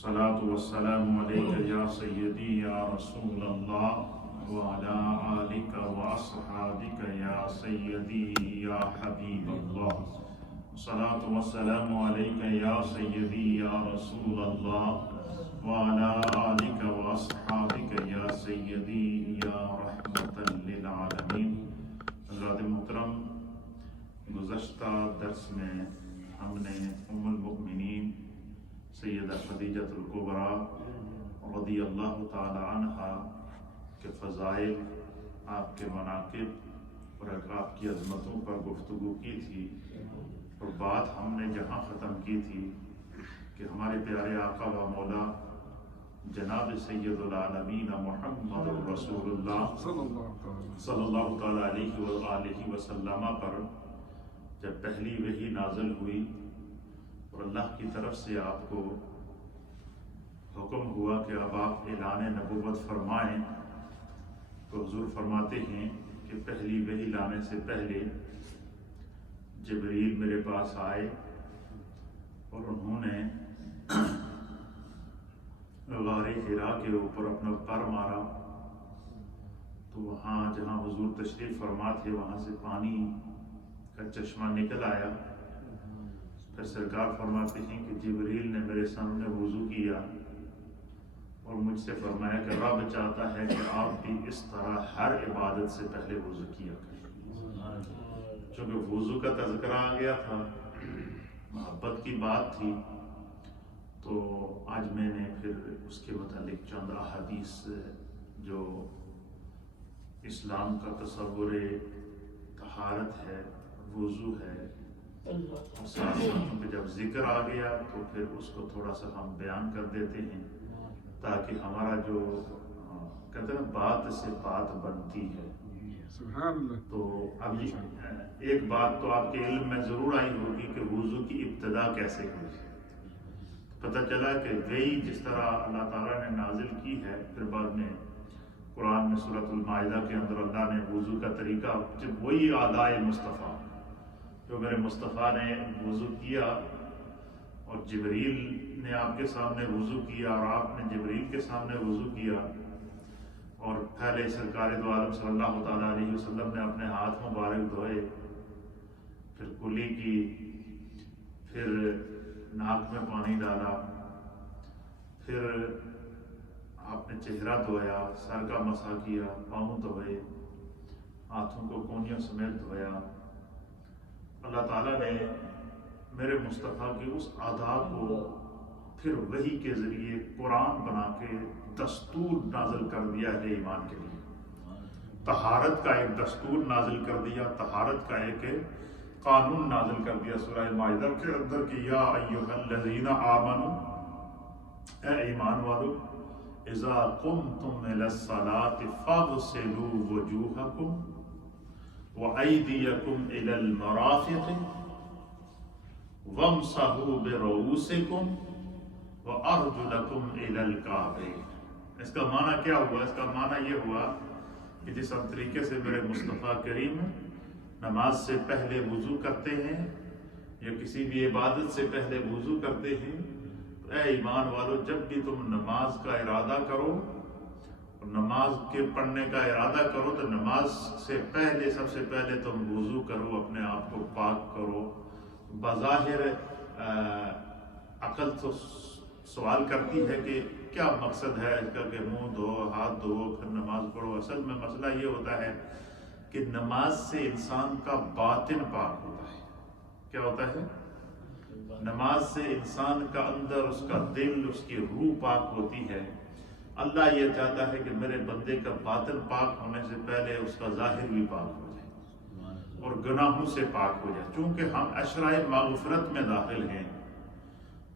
الصلاة والسلام عليك يا سيدي يا رسول الله وعلى آلك وأصحابك يا سيدي يا حبيب الله. الصلاة والسلام عليك يا سيدي يا رسول الله وعلى آلك وأصحابك يا سيدي يا رحمة للعالمين. حضرات محترم، گزشتہ درس میں ہم نے ام المؤمنین سیدہ خدیجۃ الکبریٰ رضی اللہ تعالی عنہا کے فضائل، آپ کے مناقب اور آپ کی عظمتوں پر گفتگو کی تھی، اور بات ہم نے جہاں ختم کی تھی کہ ہمارے پیارے آقا و مولا جناب سید العالمین محمد رسول اللہ صلی اللہ تعالی علیہ وآلہ وسلم پر جب پہلی وحی نازل ہوئی اور اللہ کی طرف سے آپ کو حکم ہوا کہ اب آپ اعلان نبوت فرمائیں، تو حضور فرماتے ہیں کہ پہلی وحی لانے سے پہلے جبریل میرے پاس آئے اور انہوں نے غار حرا کے اوپر اپنا پر مارا، تو وہاں جہاں حضور تشریف فرما تھے وہاں سے پانی کا چشمہ نکل آیا۔ پھر سرکار فرماتے ہیں کہ جبریل نے میرے سامنے وضو کیا اور مجھ سے فرمایا کہ رب چاہتا ہے کہ آپ بھی اس طرح ہر عبادت سے پہلے وضو کیا کریں۔ چونکہ وضو کا تذکرہ آ گیا تھا، محبت کی بات تھی، تو آج میں نے پھر اس کے متعلق چند احادیث جو اسلام کا تصور طہارت ہے، وضو ہے، کیونکہ جب ذکر آ گیا تو پھر اس کو تھوڑا سا ہم بیان کر دیتے ہیں تاکہ ہمارا جو کہتے ہیں بات سے بات بنتی ہے۔ تو اب ایک بات تو آپ کے علم میں ضرور آئی ہوگی کہ وضو کی ابتدا کیسے ہوئی۔ پتہ چلا کہ وہی جس طرح اللہ تعالیٰ نے نازل کی ہے، پھر بعد میں قرآن میں سورۃ المائدہ کے اندر اللہ نے وضو کا طریقہ، جب وہی آدائے مصطفیٰ جو میرے مصطفیٰ نے وضو کیا اور جبریل نے آپ کے سامنے وضو کیا اور آپ نے جبریل کے سامنے وضو کیا، اور پہلے سرکار دو عالم صلی اللہ تعالیٰ علیہ وسلم نے اپنے ہاتھ مبارک دھوئے، پھر کلی کی، پھر ناک میں پانی ڈالا، پھر آپ نے چہرہ دھویا، سر کا مسح کیا، پاؤں دھوئے، ہاتھوں کو کونیوں سمیت دھویا۔ اللہ تعالیٰ نے میرے مصطفیٰ کی اس ادا کو پھر وحی کے ذریعے قرآن بنا کے دستور نازل کر دیا ہے ایمان کے لیے۔ طہارت کا ایک دستور نازل کر دیا، طہارت کا ایک قانون نازل کر دیا سورہ مائدہ کے اندر کہ یا ایھا الذین آمنوا، اے ایمان والو، اذا قمتم الی الصلاۃ فاغسلوا وجوہکم وَأَيْدِيَكُمْ إِلَى الْمَرَافِقِ وَامْسَحُوا بِرُؤُوسِكُمْ وَأَرْجُلَكُمْ إِلَى الْكَعْبَيْنِ۔ اس کا معنی کیا ہوا؟ اس کا معنی یہ ہوا کہ جس ہم طریقے سے میرے مصطفیٰ کریم نماز سے پہلے وضو کرتے ہیں یا کسی بھی عبادت سے پہلے وضو کرتے ہیں، تو اے ایمان والو، جب بھی تم نماز کا ارادہ کرو، نماز کے پڑھنے کا ارادہ کرو، تو نماز سے پہلے سب سے پہلے تم وضو کرو، اپنے آپ کو پاک کرو۔ بظاہر عقل تو سوال کرتی ہے کہ کیا مقصد ہے اس کا کہ منہ دھو، ہاتھ دھو، پھر نماز پڑھو۔ اصل میں مسئلہ یہ ہوتا ہے کہ نماز سے انسان کا باطن پاک ہوتا ہے۔ کیا ہوتا ہے؟ نماز سے انسان کا اندر، اس کا دل، اس کی روح پاک ہوتی ہے۔ اللہ یہ چاہتا ہے کہ میرے بندے کا باطن پاک ہونے سے پہلے اس کا ظاہر بھی پاک ہو جائے اور گناہوں سے پاک ہو جائے۔ چونکہ ہم عشرۂ مغفرت میں داخل ہیں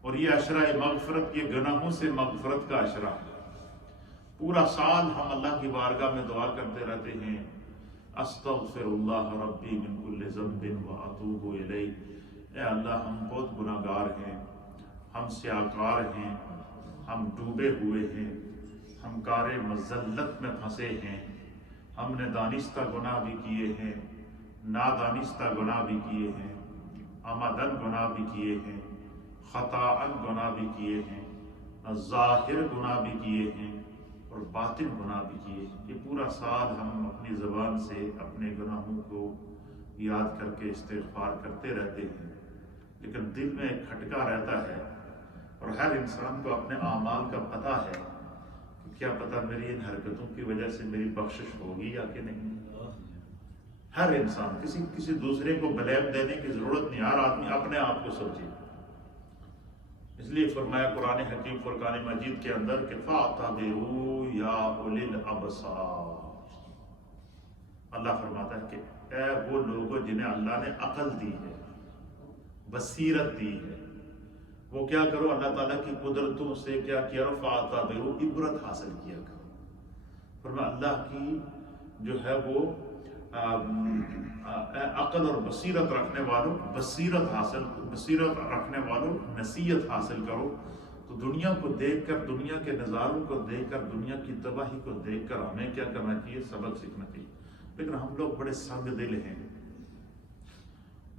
اور یہ عشرہ مغفرت، یہ گناہوں سے مغفرت کا عشرہ ہے۔ پورا سال ہم اللہ کی بارگاہ میں دعا کرتے رہتے ہیں، استغفر اللہ ربی من کل ذنب واتوب الیہ، اے اللہ ہم بہت گناہ گار ہیں، ہم سیاکار ہیں، ہم ڈوبے ہوئے ہیں، ہم کار مذلت میں پھنسے ہیں، ہم نے دانستہ گناہ بھی کیے ہیں، نادانستہ گناہ بھی کیے ہیں، عمدن گناہ بھی کیے ہیں، خطاً گناہ بھی کیے ہیں، ظاہر گناہ بھی کیے ہیں اور باطن گناہ بھی کیے ہیں۔ یہ پورا سال ہم اپنی زبان سے اپنے گناہوں کو یاد کر کے استغفار کرتے رہتے ہیں، لیکن دل میں ایک کھٹکا رہتا ہے، اور ہر انسان کو اپنے اعمال کا پتہ ہے کہ کیا پتہ میری ان حرکتوں کی وجہ سے میری بخشش ہوگی یا کہ نہیں۔ ہر انسان، کسی دوسرے کو بلیم دینے کی ضرورت نہیں، ہر آدمی اپنے آپ کو سمجھے۔ اس لیے فرمایا قرآن حکیم فرقان مجید کے اندر کہ فَاعْتَبِرُوا يَا أُولِي الْأَبْصَارِ، اللہ فرماتا ہے کہ اے وہ لوگوں جنہیں اللہ نے عقل دی ہے، بصیرت دی ہے، وہ کیا کرو، اللہ تعالیٰ کی قدرتوں سے کیا کیا، فَاعْتَبِرُوا، عبرت حاصل کیا کرو۔ فرمایا اللہ کی جو ہے وہ عقل اور بصیرت رکھنے والوں، بصیرت رکھنے والوں نصیحت حاصل کرو، تو دنیا کو دیکھ کر، دنیا کے نظاروں کو دیکھ کر، دنیا کی تباہی کو دیکھ کر ہمیں کیا کرنا چاہیے، سبق سیکھنا چاہیے۔ لیکن ہم لوگ بڑے سنگ دل ہیں۔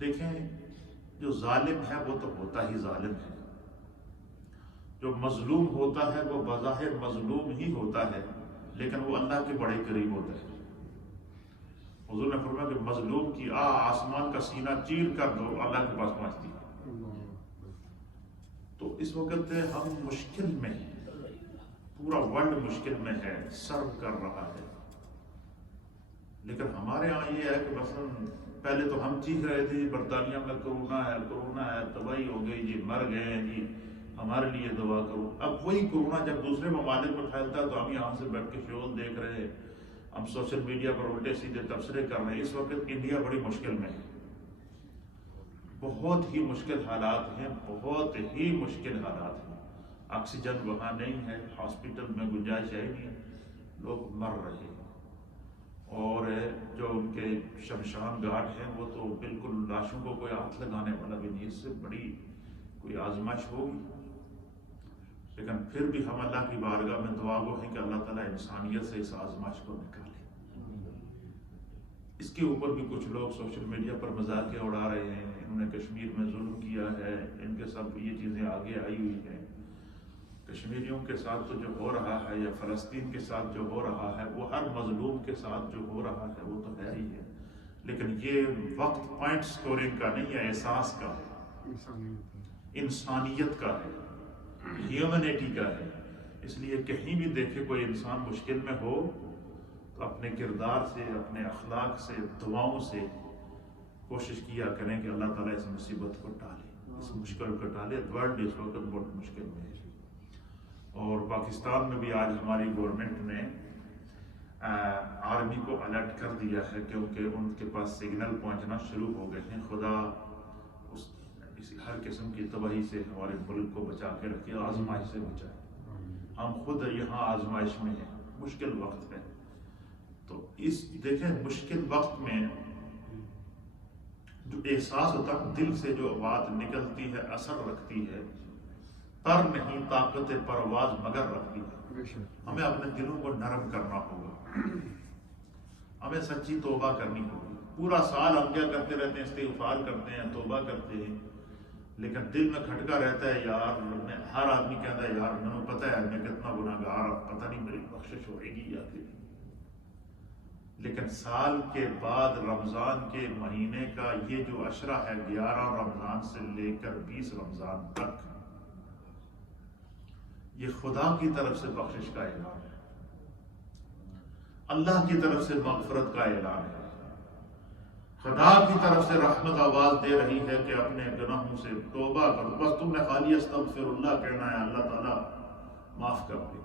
دیکھیں، جو ظالم ہے وہ تو ہوتا ہی ظالم ہے، جو مظلوم ہوتا ہے وہ بظاہر مظلوم ہی ہوتا ہے، لیکن وہ اللہ کے بڑے قریب ہوتا ہے۔ حضور نے فرمایا کہ مظلوم کی آسمان کا سینہ چیر کر دو، اللہ کے پاس پہنچتی ہے۔ تو اس وقت ہم مشکل میں ہیں، پورا ورلڈ مشکل میں ہے، سرو کر رہا ہے، لیکن ہمارے ہاں یہ ہے کہ مثلا پہلے تو ہم چیخ رہے تھے برطانیہ میں کرونا ہے، تباہی ہو گئی جی، مر گئے ہیں جی، ہمارے لیے دعا کرو۔ اب وہی کرونا جب دوسرے ممالک میں پھیلتا ہے تو ہم یہاں سے بیٹھ کے شول دیکھ رہے ہیں، ہم سوشل میڈیا پر الٹے سیدھے تبصرے کر رہے ہیں۔ اس وقت انڈیا بڑی مشکل میں ہے، بہت ہی مشکل حالات ہیں، بہت ہی مشکل حالات ہیں۔ آکسیجن وہاں نہیں ہے، ہاسپٹل میں گنجائش ہے نہیں، لوگ مر رہے ہیں، اور جو ان کے شمشان گھاٹ ہیں وہ تو بالکل لاشوں کو کوئی ہاتھ لگانے والا بھی نہیں۔ اس سے بڑی کوئی آزمائش ہوگی، لیکن پھر بھی ہم اللہ کی بارگاہ میں دعا گو ہیں کہ اللہ تعالیٰ انسانیت سے اس آزمائش کو نکالے۔ اس کے اوپر بھی کچھ لوگ سوشل میڈیا پر مذاقیں اڑا رہے ہیں، انہوں نے کشمیر میں ظلم کیا ہے، ان کے سب یہ چیزیں آگے آئی ہوئی ہیں۔ کشمیریوں کے ساتھ تو جو ہو رہا ہے، یا فلسطین کے ساتھ جو ہو رہا ہے، وہ ہر مظلوم کے ساتھ جو ہو رہا ہے وہ تو ہے ہی ہے، لیکن یہ وقت پوائنٹ سکورنگ کا نہیں ہے، احساس کا ہے، انسانیت کا ہے، ہیومنیٹی کا ہے۔ اس لیے کہیں بھی دیکھے کوئی انسان مشکل میں ہو تو اپنے کردار سے، اپنے اخلاق سے، دعاؤں سے کوشش کیا کریں کہ اللہ تعالیٰ اس مصیبت کو ٹالے، اس مشکل کو ٹالے۔ ورلڈ اس وقت بہت مشکل میں ہے، اور پاکستان میں بھی آج ہماری گورنمنٹ نے آرمی کو الرٹ کر دیا ہے، کیونکہ ان کے پاس سگنل پہنچنا شروع ہو گئے ہیں۔ خدا ہر قسم کی تباہی سے ہمارے ملک کو بچا کے رکھے، آزمائش سے بچائے۔ ہم خود یہاں آزمائش میں ہیں، مشکل وقت ہے۔ تو اس دیکھیں مشکل وقت میں جو احساس ہوتا ہے، دل سے جو بات نکلتی ہے اثر رکھتی ہے، پر نہیں طاقت پرواز مگر رکھتی ہے۔ ہمیں اپنے دلوں کو نرم کرنا ہوگا، ہمیں سچی توبہ کرنی ہوگی۔ پورا سال ہم کیا کرتے رہتے ہیں، استغفار کرتے ہیں، توبہ کرتے ہیں، لیکن دل میں کھٹکا رہتا ہے، یار ہر آدمی کہتا ہے یار میں نے پتہ ہے میں کتنا گناہ گار، پتہ نہیں میری بخشش ہوئے گی یا پھر۔ لیکن سال کے بعد رمضان کے مہینے کا یہ جو عشرہ ہے، 11 رمضان سے لے کر 20 رمضان تک، یہ خدا کی طرف سے بخشش کا اعلان ہے، اللہ کی طرف سے مغفرت کا اعلان ہے، خدا کی طرف سے رحمت آواز دے رہی ہے کہ اپنے گناہوں سے توبہ کرو۔ بس تم نے خالی استغفر اللہ کہنا ہے، اللہ تعالیٰ معاف کر دے،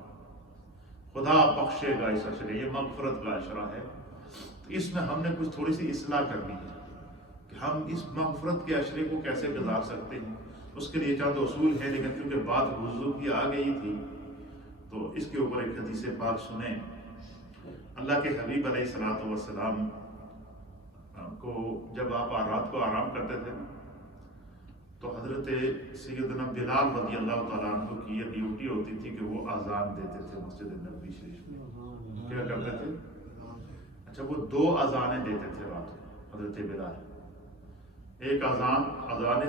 خدا بخشے گا اس عشرے، یہ مغفرت کا عشرہ ہے۔ اس میں ہم نے کچھ تھوڑی سی اصلاح کرنی ہے کہ ہم اس مغفرت کے عشرے کو کیسے گزار سکتے ہیں۔ اس کے لیے چند اصول ہیں، لیکن کیونکہ بات وضو کی آ گئی تھی تو اس کے اوپر ایک حدیث پاک سنیں۔ اللہ کے حبیب علیہ الصلوۃ والسلام کو جب آپ رات کو آرام کرتے تھے تو حضرت سیدنا بلال رضی اللہ تعالیٰ عنہ کی یہ ڈیوٹی ہوتی تھی کہ وہ اذان دیتے تھے مسجد نبوی شریف میں۔ کیا کرتے تھے؟ اچھا، وہ 2 اذانیں دیتے تھے رات کو حضرت بلال۔ ایک اذان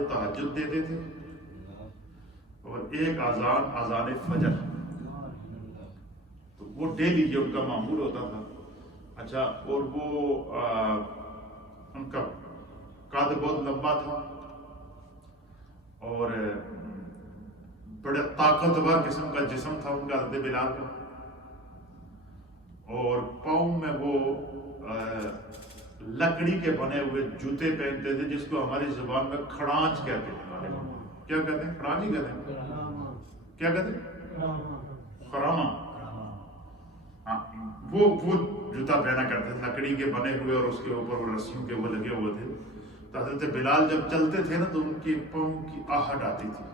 تہجد دیتے تھے اور ایک اذان فجر۔ تو وہ ڈیلی جو ان کا معمول ہوتا تھا۔ اچھا، اور وہ ان کا قد بہت لمبا تھا اور بڑے طاقتور قسم کا جسم تھا ان کا حضرت بلال کا، اور پاؤں میں وہ لکڑی کے بنے ہوئے جوتے پہنتے تھے جس کو ہماری زبان میں کھڑانچ کہتے ہیں۔ کیا کہتے ہیں؟ کھڑانچ ہی کہتے ہیں۔ کیا کہتے ہیں؟ خرامہ۔ وہ جوتا پہنا کرتے تھے لکڑی کے بنے ہوئے، اور اس کے اوپر وہ رسیوں کے وہ لگے ہوئے تھے۔ تو حضرت بلال جب چلتے تھے نا تو ان کے پاؤں کی آہٹ آتی تھی۔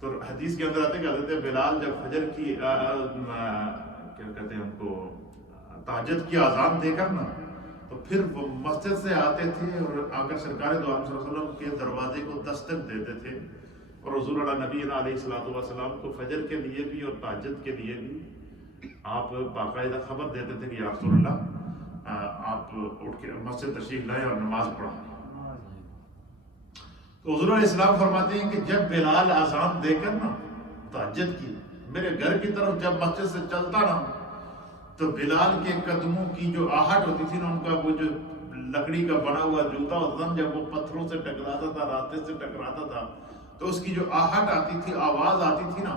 تو حدیث کے اندر آتے کہ حضرت بلال جب فجر کی کیا کہتے ہیں ان کو تہجد کی اذان دے کر نا تو پھر وہ مسجد سے آتے تھے اور آ کر سرکار دو عالم صلی اللہ علیہ وسلم کے دروازے کو دستک دیتے تھے، اور حضور نبی علیہ الصلوۃ والسلام کو فجر کے لیے بھی اور تہجد کے لیے بھی آپ باقاعدہ خبر دیتے تھے کہ یا رسول اللہ آپ اٹھ کے مسجد تشریف لائیں اور نماز پڑھائیں۔ تو حضور علیہ السلام فرماتے ہیں کہ جب بلال اذان دے کر نا تہجد کی میرے گھر کی طرف جب مسجد سے چلتا نا تو بلال کے قدموں کی جو آہٹ ہوتی تھی نا، ان کا وہ جو لکڑی کا بنا ہوا جوتا ہوتا تھا جب وہ پتھروں سے ٹکراتا تھا، راستے سے ٹکراتا تھا تو اس کی جو آہٹ آتی تھی، آواز آتی تھی نا،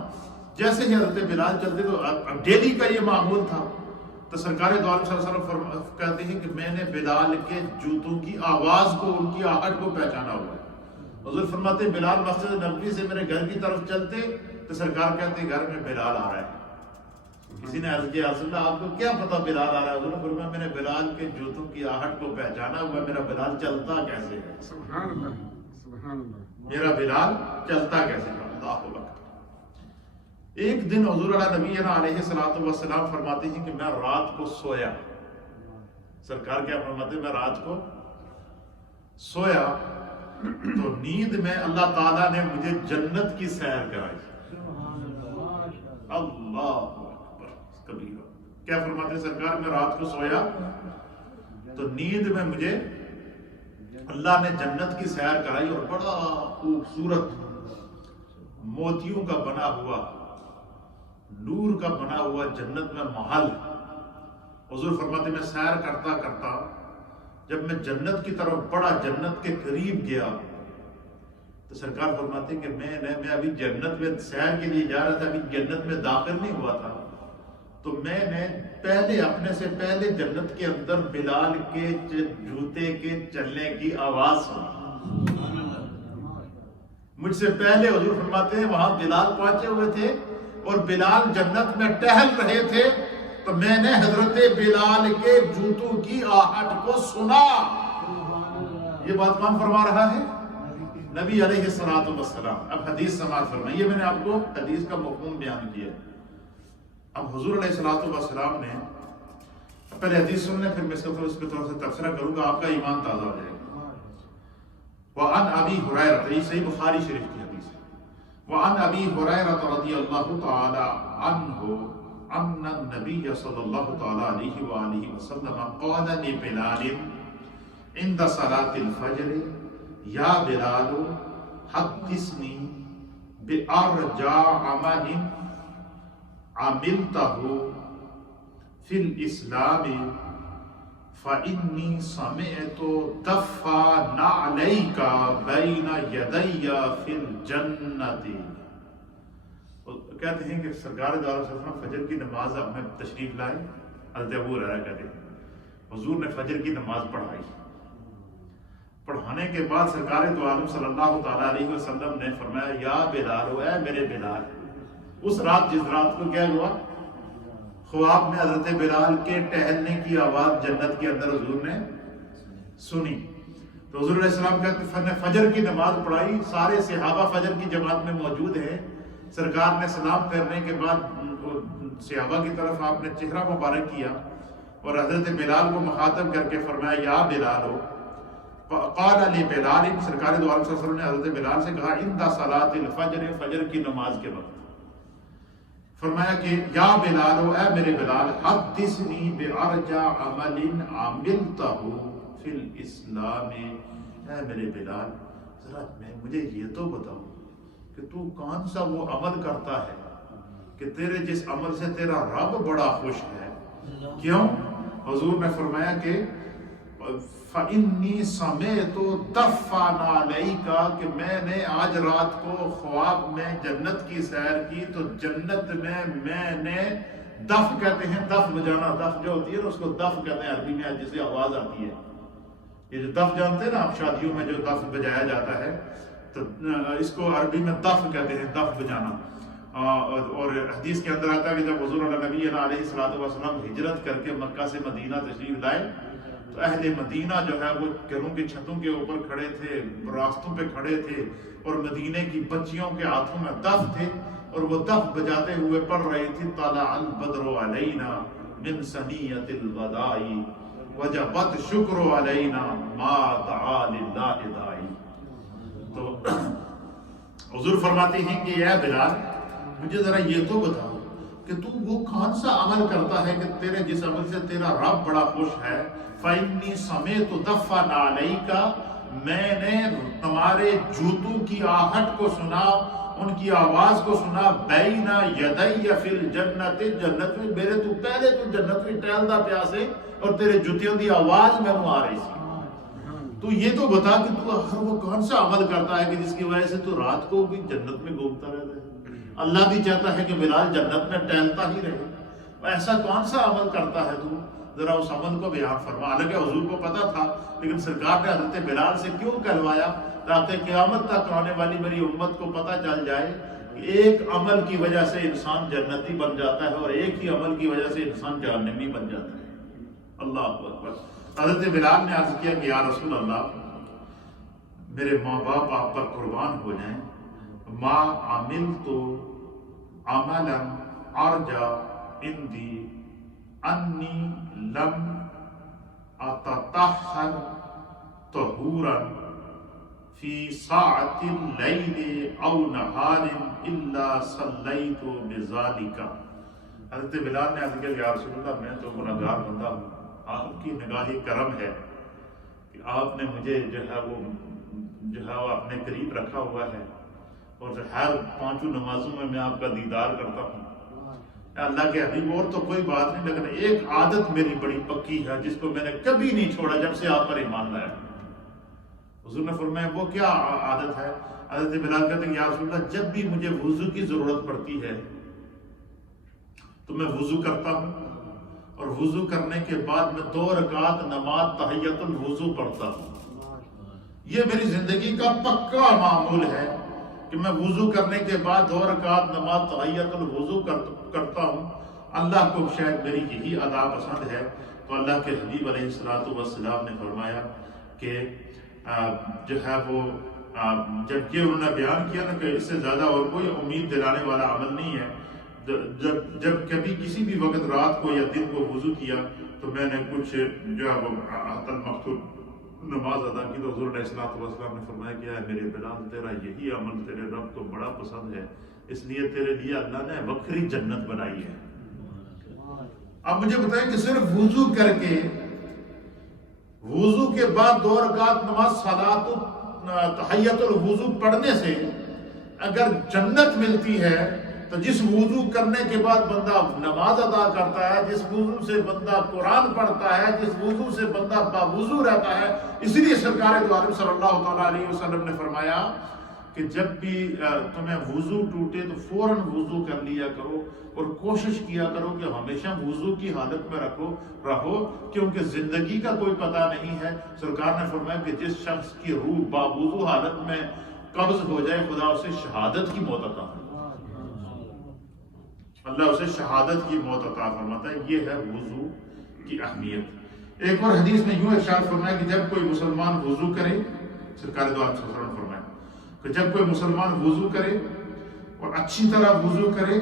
جیسے ہی حضرت بلال چلتے تو ڈیلی کا یہ معمول تھا۔ تو سرکار دو عالم صلی اللہ علیہ وسلم کہتے ہیں کہ میں نے بلال کے جوتوں کی آواز کو، ان کی آہٹ کو پہچانا ہوا ہے۔ حضور فرماتے ہیں بلال مسجد نبوی سے میرے گھر کی طرف چلتے تو سرکار کہتے ہیں گھر میں بلال آ رہا ہے۔ کسی نے عرض کیا رسول اللہ آپ کو کیا پتا بلال آ رہا ہے؟ حضور نے فرمایا میں نے بلال کے جوتوں کی آہٹ کو پہچانا ہوا، میرا بلال چلتا کیسے ہے؟ سبحان اللہ، سبحان اللہ، میرا بلال چلتا کیسے ہے؟ اللہ اکبر۔ ایک دن حضور نبی علیہ الصلوۃ والسلام فرماتے ہیں کہ میں رات کو سویا، سرکار کیا فرماتے ہیں؟ میں رات کو سویا تو نیند میں اللہ تعالیٰ نے مجھے جنت کی سیر کرائی۔ اللہ اکبر کبیرہ۔ کیا فرماتے ہیں سرکار؟ میں رات کو سویا تو نیند میں مجھے اللہ نے جنت کی سیر کرائی، اور بڑا خوبصورت موتیوں کا بنا ہوا، نور کا بنا ہوا جنت میں محل۔ حضور فرماتے میں سیر کرتا کرتا جب میں جنت کی طرف بڑا، جنت کے قریب گیا تو سرکار فرماتے ہیں کہ میں ابھی جنت میں سیر کے لیے جا رہا تھا، ابھی جنت میں داخل نہیں ہوا تھا، تو میں نے پہلے اپنے سے پہلے جنت کے اندر بلال کے جوتے کے چلنے کی آواز سنی۔ مجھ سے پہلے حضور فرماتے ہیں وہاں بلال پہنچے ہوئے تھے اور بلال جنت میں ٹہل رہے تھے، تو میں نے حضرت بلال کے جوتوں کی آہٹ کو سنا۔ یہ بات کون فرما رہا ہے؟ نبی علیہ الصلوۃ والسلام۔ اب حدیث سماعت فرمائیے، میں نے آپ کو حدیث کا مفہوم بیان کیا۔ اب حضور علیہ الصلوۃ والسلام نے، پہلے حدیث سن لیں پھر میں اس پہ تھوڑا سا تبصرہ کروں گا، آپ کا ایمان تازہ ہو جائے گا۔ وعن ابی ہریرہ، یہ صحیح بخاری شریف کی حدیث ہے۔ وعن ابی ہریرہ رضی اللہ تعالی عنہ ان النبی صلی اللہ تعالی علیہ وآلہ وسلم قال لبلال عند صلاة الفجر یا بلال حدثنی بأرجع عمل عملتہ فی الاسلام فإنی سمعت دف نعلیک بین یدی فی الجنۃ۔ کہتے ہیں کہ سرکار دو عالم صلی اللہ علیہ وسلم فجر کی نماز میں تشریف لائے۔ حضرت ابو ہریرہ کہتے ہیں حضور نے فجر کی نماز پڑھائی، پڑھانے کے بعد سرکار دو عالم صلی اللہ تعالیٰ علیہ وسلم نے فرمایا یا بلال، اے میرے بلال۔ اس رات جس رات کو کیا ہوا، خواب میں حضرت بلال کے ٹہلنے کی آواز جنت کے اندر حضور نے سنی، تو حضور علیہ السلام کہتے ہیں فجر کی نماز پڑھائی، سارے صحابہ فجر کی جماعت میں موجود ہیں، سرکار نے سلام پھیرنے کے بعد صحابہ کی طرف آپ نے چہرہ مبارک کیا اور حضرت بلال کو مخاطب کر کے فرمایا یا بلال ہو، قال علی بلال، سرکار دو عالم صلی اللہ علیہ وسلم نے حضرت بلال سے کہا عند صلاۃ الفجر، فجر کی نماز کے وقت فرمایا کہ یا بلال، اے میرے بلال، حدثنی بارجع عمل عملتہ فی الاسلام، اے میرے بلال ذرا مجھے یہ تو بتاؤ کہ تو کون سا وہ عمل کرتا ہے کہ تیرے جس عمل سے تیرا رب بڑا خوش ہے؟ کیوں؟ حضور نے فرمایا کہ فَإِنِّي سَمِعْتُ دَفًّا عَلَيْكَ، کہ میں نے آج رات کو خواب میں جنت کی سیر کی تو جنت میں نے دف کہتے ہیں، دف بجانا، دف جو ہوتی ہے نا اس کو دف کہتے ہیں عربی میں، جسے آواز آتی ہے، یہ جو دف جانتے ہیں نا آپ شادیوں میں جو دف بجایا جاتا ہے تو اس کو عربی میں دف کہتے ہیں، دف بجانا۔ اور حدیث کے اندر آتا ہے کہ جب حضور نبی علیہ الصلوۃ والسلام ہجرت کر کے مکہ سے مدینہ تشریف لائے تو اہل مدینہ جو ہے وہ گھروں کی چھتوں کے اوپر کھڑے تھے، راستوں پہ کھڑے تھے اور مدینے کی بچیوں کے ہاتھوں میں دف تھے اور وہ دف بجاتے ہوئے پڑھ رہی تھی طلع البدر علینا من ثنیۃ الوداع وجبت شکر علینا ما دعا للہ داعی۔ تو حضور فرماتے ہیں کہ اے بلال مجھے ذرا یہ تو بتاؤ کہ تو وہ کون سا عمل کرتا ہے کہ تیرے جس عمل سے تیرا رب بڑا خوش ہے؟ فَإِنِّي سَمِعْتُ دَفًّا عَلَيْكَ، میں نے تمہارے جوتوں کی آہٹ کو سنا، ان کی آواز کو سنا، بَيْنَ يَدَيَّ فِي الْجَنَّةِ، جنت میں میرے تو پہلے تو جنت میں ٹہلدا پیا سے اور تیرے جوتیوں دی آواز میں آ رہی سی۔ تو یہ تو بتا کہ تو ہر وہ کون سا عمل کرتا ہے کہ جس کی وجہ سے تو رات کو بھی جنت میں گھومتا رہتا ہے؟ اللہ بھی چاہتا ہے کہ بلال جنت میں ٹہلتا ہی رہے، ایسا کون سا عمل کرتا ہے تو؟ ذرا اس عمل کو بیان فرما۔ حالانکہ حضور کو پتا تھا، لیکن سرکار نے حضرت بلال سے کیوں کہلوایا؟ تاکہ قیامت تک آنے والی میری امت کو پتا چل جائے کہ ایک عمل کی وجہ سے انسان جنتی بن جاتا ہے اور ایک ہی عمل کی وجہ سے انسان جہنمی بن جاتا ہے۔ اللہ اکبر۔ حضرت بلال نے عرض کیا کہ یا رسول اللہ، میرے ماں باپ آپ پر قربان ہو جائیں، ما عملت عملا ارجع عندی انی لم اتطہر طہورا فی ساعت اللیل او نہار الا صلیت بذالک۔ حضرت بلال نے عرض کیا یا رسول اللہ، میں تو گنہگار بندہ ہوں، آپ کی نگاہ کرم ہے کہ آپ نے مجھے جو ہے وہ اپنے قریب رکھا ہوا ہے اور ہر پانچوں نمازوں میں آپ کا دیدار کرتا ہوں۔ اللہ کے حبیب، اور تو کوئی بات نہیں، لیکن ایک عادت میری بڑی پکی ہے جس کو میں نے کبھی نہیں چھوڑا جب سے آپ پر ایمان لایا۔ حضور نے فرمایا وہ کیا عادت ہے؟ حضرت بلال کہتے ہیں یا رسول اللہ، جب بھی مجھے وضو کی ضرورت پڑتی ہے تو میں وضو کرتا ہوں اور وضو کرنے کے بعد میں 2 رکعت نماز تحیۃ الوضو پڑھتا ہوں۔ یہ میری زندگی کا پکا معمول ہے کہ میں وضو کرنے کے بعد 2 رکعت نماز تحیۃ الوضو کرتا ہوں۔ اللہ کو شاید میری یہی ادا پسند ہے۔ تو اللہ کے حبیب علیہ الصلوۃ والسلام نے فرمایا کہ جو ہے وہ جب یہ انہوں نے بیان کیا نا کہ اس سے زیادہ اور کوئی امید دلانے والا عمل نہیں ہے، جب کبھی کسی بھی وقت رات کو یا دن کو وضو کیا تو میں نے کچھ جو ہے وہ حتى المقصود نماز ادا کی تو حضور علیہ السلام نے فرمایا کہ اے میرے بلال، تیرا یہی عمل تیرے رب کو بڑا پسند ہے، اس لیے تیرے لیے اللہ نے وکری جنت بنائی ہے۔ اب مجھے بتائیں کہ صرف وضو کر کے، وضو کے بعد 2 رکعت نماز صلاۃ تحیۃ الوضو پڑھنے سے اگر جنت ملتی ہے تو جس وضو کرنے کے بعد بندہ نماز ادا کرتا ہے، جس وضو سے بندہ قرآن پڑھتا ہے، جس وضو سے بندہ باوضو رہتا ہے، اس لیے سرکار دو عالم صلی اللہ تعالیٰ علیہ وسلم نے فرمایا کہ جب بھی تمہیں وضو ٹوٹے تو فوراً وضو کر لیا کرو اور کوشش کیا کرو کہ ہمیشہ وضو کی حالت میں رہو، کیونکہ زندگی کا کوئی پتہ نہیں ہے۔ سرکار نے فرمایا کہ جس شخص کی روح باوضو حالت میں قبض ہو جائے، خدا اسے شہادت کی موت عطا فرمائے، اللہ اسے شہادت کی موت عطا فرماتا ہے۔ یہ ہے وضو کی اہمیت۔ ایک اور حدیث میں یوں ارشاد فرمایا کہ جب کوئی مسلمان وضو کرے، سرکار دو عالم صلی اللہ علیہ وسلم فرمایا کہ جب کوئی مسلمان وضو کرے اور اچھی طرح وضو کرے،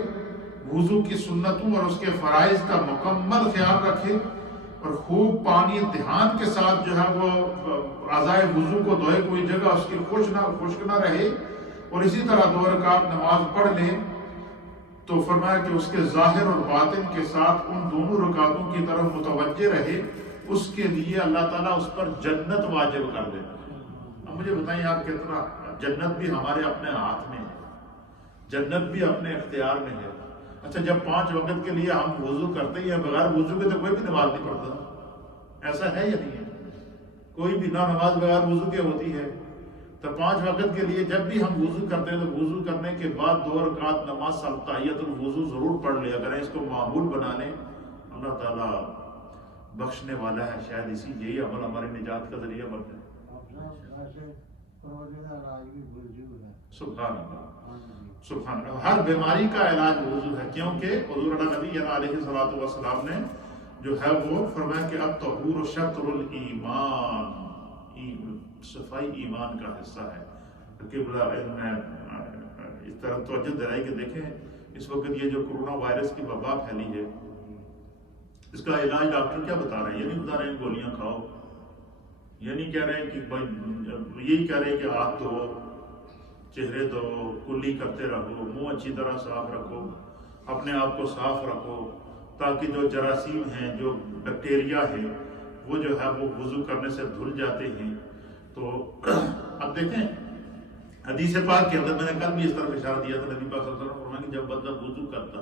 وضو کی سنتوں اور اس کے فرائض کا مکمل خیال رکھے اور خوب پانی دھیان کے ساتھ جو ہے وہ اعضائے وضو کو دھوئے، کوئی جگہ اس کی خشک نہ رہے، اور اسی طرح 2 رکعت نماز پڑھ لے، تو فرمایا کہ اس کے ظاہر اور باطن کے ساتھ ان دونوں رکعتوں کی طرف متوجہ رہے، اس کے لیے اللہ تعالیٰ اس پر جنت واجب کر دیتا ہے۔ اب مجھے بتائیں آپ کتنا، جنت بھی ہمارے اپنے ہاتھ میں ہے، جنت بھی اپنے اختیار میں ہے۔ اچھا جب 5 وقت کے لیے ہم وضو کرتے ہیں، بغیر وضو کے تو کوئی بھی نماز نہیں پڑھتا، ایسا ہے یا نہیں ہے؟ کوئی بھی نہ نماز بغیر وضو کے ہوتی ہے۔ تو 5 وقت کے لیے جب بھی ہم وضو کرتے ہیں تو وضو کرنے کے بعد 2 رکعت نماز تحیۃ الوضو ضرور پڑھ لیا کریں، اس کو معمول بنا لیں۔ اللہ تعالیٰ بخشنے والا ہے، شاید اسی یہی عمل ہماری نجات کا ذریعہ بن جائے۔ سبحان اللہ، سبحان اللہ۔ ہر بیماری کا علاج وضو ہے، کیونکہ حضور نبی علیہ الصلوۃ والسلام نے جو ہے وہ فرمایا کہ الطہور شطر الایمان، صفائی ایمان کا حصہ ہے۔ کہ اس طرح توجہ دلائی کہ دیکھیں اس وقت یہ جو کرونا وائرس کی وبا پھیلی ہے، اس کا علاج ڈاکٹر کیا بتا رہے ہیں؟ یہ نہیں بتا رہے ہیں گولیاں کھاؤ، یہ نہیں کہہ رہے ہیں کہ بھائی، یہی کہہ رہے ہیں کہ ہاتھ دھو، چہرے دھو، کلی کرتے رہو، منہ اچھی طرح صاف رکھو، اپنے آپ کو صاف رکھو، تاکہ جو جراثیم ہیں، جو بیکٹیریا ہیں، وہ جو ہے وہ وضو کرنے سے دھل جاتے ہیں۔ تو اب دیکھیں حدیث پاک کے اندر میں نے کل بھی اس طرح اشارہ دیا تھا، نبی پاک صلی اللہ علیہ وسلم فرمایا کہ جب بندہ وضو کرتا،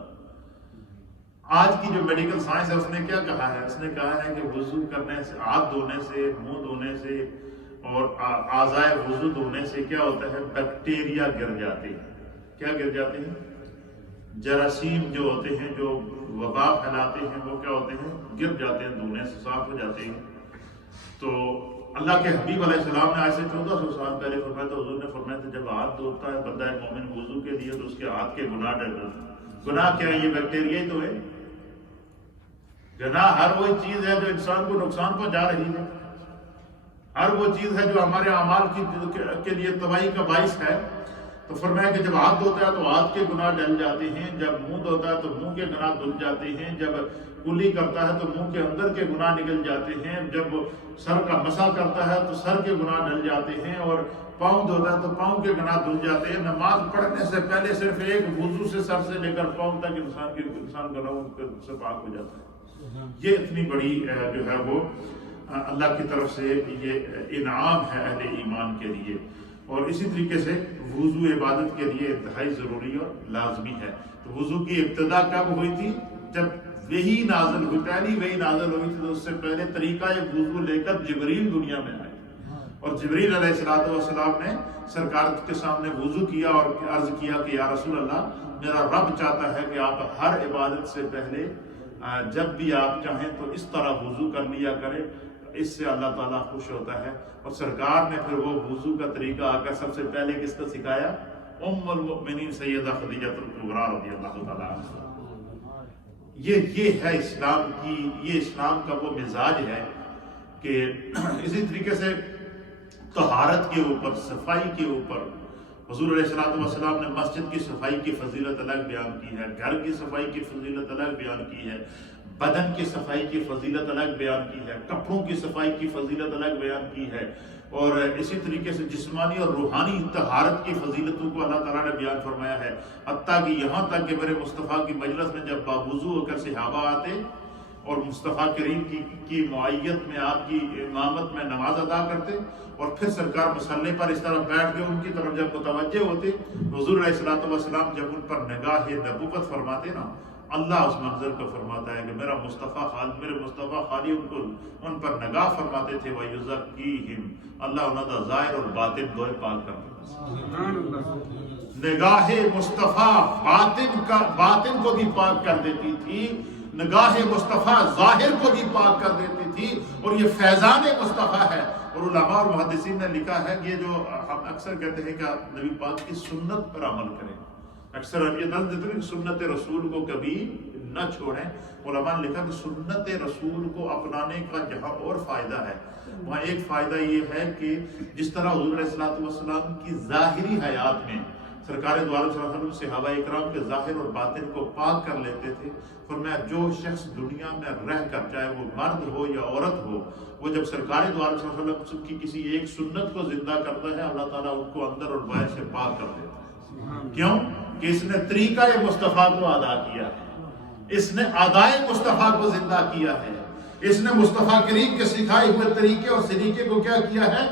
آج کی جو میڈیکل سائنس ہے اس نے کیا کہا ہے؟ اس نے کہا ہے کہ وضو کرنے سے، ہاتھ دھونے سے، منہ دھونے سے اور اعضائے وضو دھونے سے کیا ہوتا ہے؟ بیکٹیریا گر جاتے ہیں۔ کیا گر جاتے ہیں؟ جراثیم جو ہوتے ہیں، جو وبا پھیلاتے ہیں، وہ کیا ہوتے ہیں؟ گر جاتے ہیں، دھونے سے صاف ہو جاتے ہیں۔ تو اللہ کے حبیب علیہ السلام نے آج سے 1400 سال پہلے فرمایا تھا، حضور نے فرمایا تھا جب ہاتھ دھوتا ہے بندہ مومن وضو کے لیے تو اس کے ہاتھ کے گناہ ڈر جاتے ہیں۔ گناہ کیا ہے؟ یہ بیکٹیریا ہی تو ہے۔ گناہ ہر وہ چیز ہے جو انسان کو نقصان پہنچا رہی ہے، ہر وہ چیز ہے جو ہمارے اعمال کے لیے تباہی کا باعث ہے۔ تو فرمایا کہ جب ہاتھ دھوتا ہے تو ہاتھ کے گناہ ڈل جاتے ہیں، جب منہ دھوتا ہے تو منہ کے گناہ دھل جاتے ہیں، جب کلی کرتا ہے تو منہ کے اندر کے گناہ نکل جاتے ہیں، جب سر کا مسح کرتا ہے تو سر کے گناہ ڈل جاتے ہیں، اور پاؤں دھوتا ہے تو پاؤں کے گناہ دھل جاتے ہیں۔ نماز پڑھنے سے پہلے صرف ایک وضو سے سر سے لے کر پاؤں تک انسان گناہوں سے پاک ہو جاتا ہے۔ یہ اتنی بڑی جو ہے وہ اللہ کی طرف سے یہ انعام ہے اہل ایمان کے لیے۔ اور اسی طریقے سے وضو عبادت کے لیے انتہائی ضروری اور لازمی ہے۔ تو وضو کی ابتدا کب ہوئی تھی؟ جب وحی نازل ہوئی، پہلی وحی نازل ہوئی تھی، تو اس سے پہلے طریقہ وضو لے کر جبریل دنیا میں آئے، اور جبریل علیہ السلام نے سرکار کے سامنے وضو کیا اور عرض کیا کہ یا رسول اللہ، میرا رب چاہتا ہے کہ آپ ہر عبادت سے پہلے جب بھی آپ چاہیں تو اس طرح وضو کر لیا کریں، اس سے اللہ تعالیٰ خوش ہوتا ہے۔ اور سرکار نے پھر وہ وضو کا طریقہ آ کر سب سے پہلے کس کا سکھایا؟ ام المؤمنین سیدہ خدیجہ الکبریٰ رضی اللہ تعالیٰ عنہا۔ یہ ہے اسلام کی، یہ اسلام کا وہ مزاج ہے کہ اسی طریقے سے طہارت کے اوپر، صفائی کے اوپر حضور علیہ السلام نے مسجد کی صفائی کی فضیلت الگ بیان کی ہے، گھر کی صفائی کی فضیلت الگ بیان کی ہے، بدن کی صفائی کی فضیلت الگ بیان کی ہے، کپڑوں کی صفائی کی فضیلت الگ بیان کی ہے، اور اسی طریقے سے جسمانی اور روحانی طہارت کی فضیلتوں کو اللہ تعالیٰ نے بیان فرمایا ہے۔ حتیٰ کہ یہاں تک کہ میرے مصطفیٰ کی مجلس میں جب باوضو ہو کر صحابہ آتے اور مصطفیٰ کریم کی معیت میں، آپ کی امامت میں نماز ادا کرتے، اور پھر سرکار مصلی پر اس طرح بیٹھ کے ان کی طرف جب متوجہ ہوتے، حضور علیہ السلام جب ان پر نگاہ نبوت فرماتے نا، اللہ اس منظر کو فرماتا ہے کہ میرے مصطفیٰ خالی ان پر نگاہ فرماتے تھے، وَيُزَكِّيهِمْ، اللہ انہوں کا ظاہر اور باطن دوئے پاک کرتے۔ نگاہ مصطفیٰ باطن کو بھی پاک کر دیتی تھی، نگاہ مصطفیٰ ظاہر کو بھی پاک کر دیتی تھی، اور یہ فیضان مصطفیٰ ہے۔ اور علماء اور محدثین نے لکھا ہے کہ یہ جو ہم اکثر کہتے ہیں کہ نبی پاک کی سنت پر عمل کریں، اکثر یہ دل دیتے ہیں کہ سنت رسول کو کبھی نہ چھوڑیں. علماء نے لکھا کہ سنت رسول کو اپنانے کا جہاں اور فائدہ ہے وہاں ایک فائدہ یہ ہے کہ جس طرح حضور علیہ السلام کی ظاہری حیات میں سرکار دو عالم صلی اللہ علیہ وسلم صحابہ اکرام کے ظاہر اور باطن کو پاک کر لیتے تھے. فرمایا جو شخص دنیا میں رہ کر چاہے وہ مرد ہو یا عورت ہو وہ جب سرکار دو عالم صلی اللہ علیہ وسلم کی کسی ایک سنت کو زندہ کرتا ہے اللہ تعالیٰ ان کو اندر اور باہر سے پاک کر دیتا ہے. کیوں کہ اس نے طریقہ مصطفیٰ کو ادا کیا ہے, اس نے ادائے مصطفیٰ کو زندہ کیا ہے, اس نے مصطفیٰ کریم کے سکھائے ہوئے طریقے اور سلیقے کو کیا کیا ہے,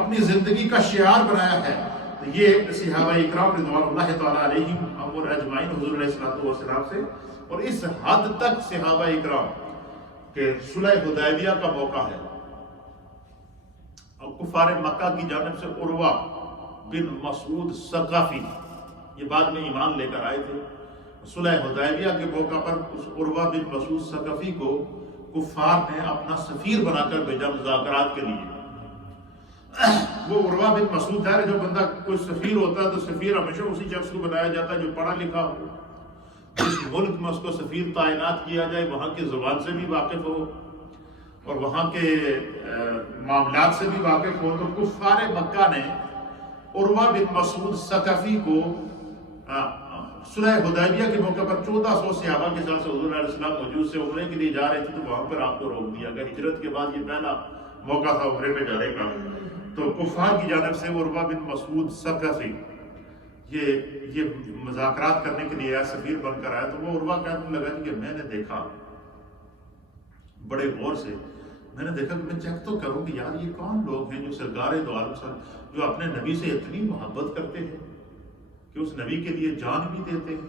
اپنی زندگی کا شعار بنایا ہے. یہ صحابہ اکرام رضوان اللہ تعالیٰ علیہم اور اجمعین حضور علیہ السلام سے, اور اس حد تک صحابہ اکرام کہ صلح حدیبیہ کا موقع ہے اور کفار مکہ کی جانب سے عروہ بن مسعود ثقفی یہ بعد میں ایمان لے کر آئے تھے. صلح حدیبیہ کے موقع پر اس عروہ بن مسعود ثقفی کو کفار نے اپنا سفیر بنا کر بھیجا مذاکرات کے لیے. وہ عروہ بن مسعود ہے, جو بندہ کوئی سفیر ہوتا ہے تو سفیر ہمیشہ اسی شخص کو بنایا جاتا ہے جو پڑھا لکھا ہو, جس ملک میں اس کو سفیر تعینات کیا جائے وہاں کی زبان سے بھی واقف ہو اور وہاں کے معاملات سے بھی واقف ہو. تو کفار مکہ نے عروہ بن مسعود ثقفی کو صلح حدیبیہ کے موقع پر 1400 صحابہ کے ساتھ حضور علیہ السلام موجود سے عمرے کے لیے جا رہے تھے تو وہاں پر آپ کو روک دیا گیا. ہجرت کے بعد یہ پہلا موقع تھا عمرے پہ جانے کا. تو کفار کی جانب سے عروہ بن مسعود ثقفی یہ مذاکرات کرنے کے لیے سفیر بن کر آیا. تو وہ عروہ کہنے لگا کہ میں نے دیکھا بڑے غور سے, میں نے دیکھا کہ میں چیک تو کروں کہ یار یہ کون لوگ ہیں جو سرکار دو عالم جو اپنے نبی سے اتنی محبت کرتے ہیں کہ اس نبی کے لیے جان بھی دیتے ہیں,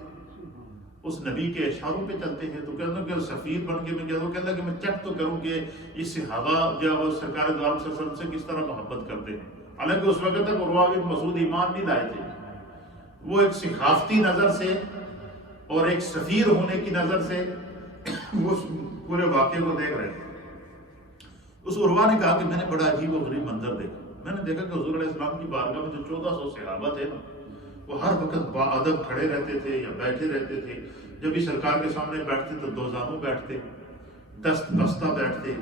اس نبی کے اشاروں پہ چلتے ہیں. تو کہتا ہوں کہ سفیر بن کے میں کہتا کہ میں چیک تو کروں کہ اس صحابہ جو سرکار دو عالم صلی اللہ علیہ وسلم سے کس طرح محبت کرتے ہیں. حالانکہ اس وقت تک عروہ بن مسعود ایمان نہیں لائے تھے. وہ ایک ثقافتی نظر سے اور ایک سفیر ہونے کی نظر سے وہ پورے واقعے کو دیکھ رہے تھے. اس عروہ نے کہا کہ میں نے بڑا عجیب و غریب منظر دیکھا. میں نے دیکھا کہ حضور علیہ السلام کی بارگاہ میں جو 1400 صحابہ تھے نا وہ ہر وقت باادب کھڑے رہتے تھے یا بیٹھے رہتے تھے. جب بھی سرکار کے سامنے بیٹھتے تو دو زانوں بیٹھتے, دست بستہ بیٹھتے.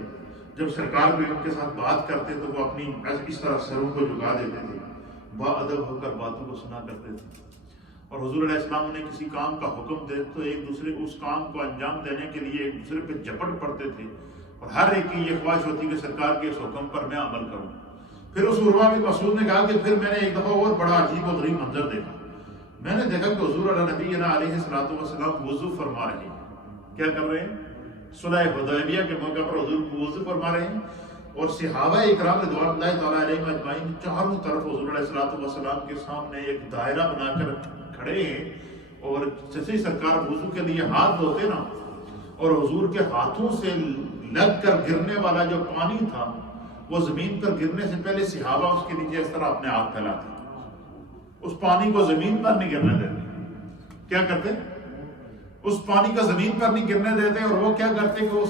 جب سرکار بھی ان کے ساتھ بات کرتے تو وہ اپنی اس طرح سروں کو جھکا دیتے تھے, باادب ہو کر باتوں کو سنا کرتے تھے. اور حضور علیہ السلام نے کسی کام کا حکم دے تو ایک دوسرے کو اس کام کو انجام دینے کے لیے ایک دوسرے پہ جھپٹ پڑتے تھے اور ہر ایک کی یہ خواہش ہوتی کہ سرکار کے اس حکم پر میں عمل کروں. پھر اس عروہ بن مسعود نے کہا کہ پھر میں نے ایک دفعہ اور بڑا عجیب و غریب منظر دیکھا. میں نے دیکھا کہ حضور نبینا علیہ السلام وضو فرما رہے ہیں. کیا کر رہے ہیں؟ صلح حدیبیہ کے موقع پر حضور وضو فرما رہے ہیں اور صحابہ اکرام رضوان اللہ تعالیٰ علیہ اجمعین چاروں طرف حضور علیہ السلام کے سامنے ایک دائرہ بنا کر کھڑے ہیں. اور جیسے سرکار وضو کے لیے ہاتھ دھوتے نا اور حضور کے ہاتھوں سے لگ کر گرنے والا جو پانی تھا وہ زمین پر گرنے سے پہلے صحابہ اس کے نیچے اس طرح اپنے ہاتھ پھیلاتے, اس پانی کو زمین پر نہیں گرنے دیتے. کیا کرتے؟ اس پانی کا زمین پر نہیں گرنے دیتے اور وہ کیا کرتے کہ وہ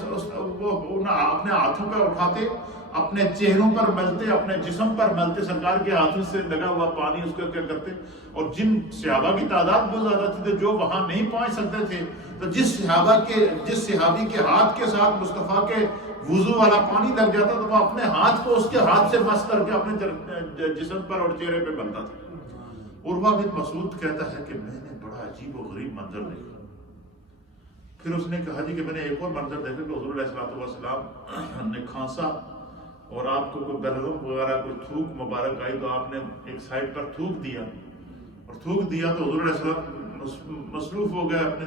اپنے ہاتھوں پہ اٹھاتے, اپنے چہروں پر ملتے, اپنے جسم پر ملتے, سرکار کے ہاتھوں سے لگا ہوا پانی اس کو کیا کرتے. اور جن صحابہ کی تعداد بہت زیادہ تھی تو جو وہاں نہیں پہنچ سکتے تھے تو جس صحابی کے ہاتھ کے ساتھ مصطفیٰ کے وضو والا پانی لگ جاتا تو وہ اپنے ہاتھ کو اس کے ہاتھ سے مس کر کے اپنے جسم پر اور چہرے پہ ملتا تھا. عروہ بن مسعود کہتا ہے کہ میں نے بڑا عجیب و غریب منظر دیکھا. پھر اس نے کہا جی کہ میں نے ایک اور منظر دیکھا کہ حضور علیہ السلام نے کھانسا اور آپ کو کوئی بلغم وغیرہ کوئی تھوک مبارک آئی تو آپ نے ایک سائڈ پر تھوک دیا اور تھوک دیا تو حضور علیہ السلام مصروف ہو گئے اپنے.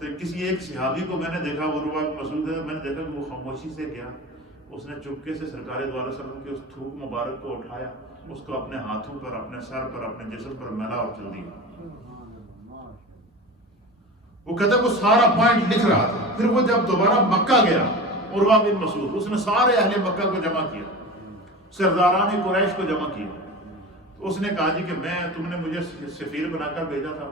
تو کسی ایک صحابی کو میں نے دیکھا عروہ بن مسعود ہے, میں نے دیکھا کہ وہ خاموشی سے گیا, اس نے چپکے سے سرکار دو علیہ وسلم کے اس تھوک مبارک کو اٹھایا, اس کو اپنے ہاتھوں پر, اپنے سر پر, اپنے جسم پر ملا اور چل دیا. وہ کہتا ہے وہ سارا پوائنٹ لکھ رہا تھا. پھر وہ جب دوبارہ مکہ گیا عروہ بن مسعود, اس نے سارے اہل مکہ کو جمع کیا, سرداران قریش کو جمع کیا. تو اس نے کہا جی کہ تم نے مجھے سفیر بنا کر بھیجا تھا,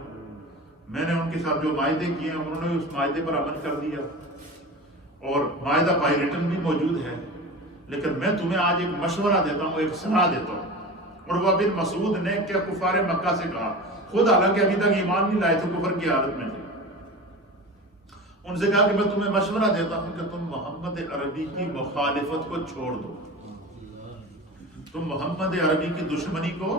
میں نے ان کے ساتھ جو معاہدے کیے ہیں انہوں نے اس معاہدے پر عمل کر دیا اور معاہدہ بائی ریٹن بھی موجود ہے, لیکن میں تمہیں آج ایک مشورہ دیتا ہوں, ایک صلاح دیتا ہوں. عروہ بن مسعود نے کیا کفار مکہ سے کہا, خود حالانکہ ابھی تک ایمان نہیں لائے تھے, کفر کی حالت میں تھے. ان سے کہا کہ میں تمہیں مشورہ دیتا ہوں کہ تم محمد عربی کی مخالفت کو چھوڑ دو، تم محمد عربی کی دشمنی کو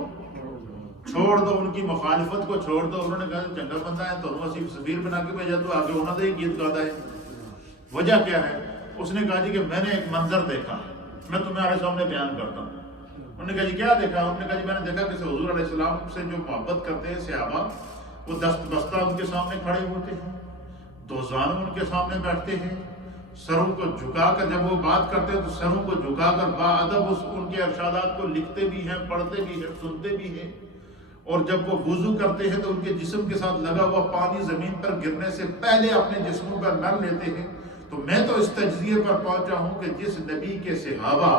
چھوڑ دو، ان کی مخالفت کو چھوڑ دو۔ انہوں نے کہا چنگا بندہ ہے تو اسی سفیر بنا کے بھیجا تو آگے انہوں نے گیت گاتا ہے، وجہ کیا ہے؟ اس نے کہا جی کہ میں نے ایک منظر دیکھا، میں تمہارے سامنے بیان کرتا ہوں۔ انہوں نے کہا جی کیا دیکھا؟ انہوں نے کہا جی میں نے دیکھا کہ حضور علیہ السلام سے جو محبت کرتے ہیں صحابہ، وہ دست بستہ ان کے سامنے کھڑے ہوتے ہیں، دو زانو ان کے سامنے بیٹھتے ہیں، سروں کو جھکا کر جب وہ بات کرتے ہیں تو سروں کو جھکا کر باادب ان کے ارشادات کو لکھتے بھی ہیں، پڑھتے بھی ہیں، سنتے بھی ہیں، اور جب وہ وضو کرتے ہیں تو ان کے جسم کے ساتھ لگا ہوا پانی زمین پر گرنے سے پہلے اپنے جسموں پر نل لیتے ہیں۔ تو میں تو اس تجزیے پر پہنچا ہوں کہ جس نبی کے صحابہ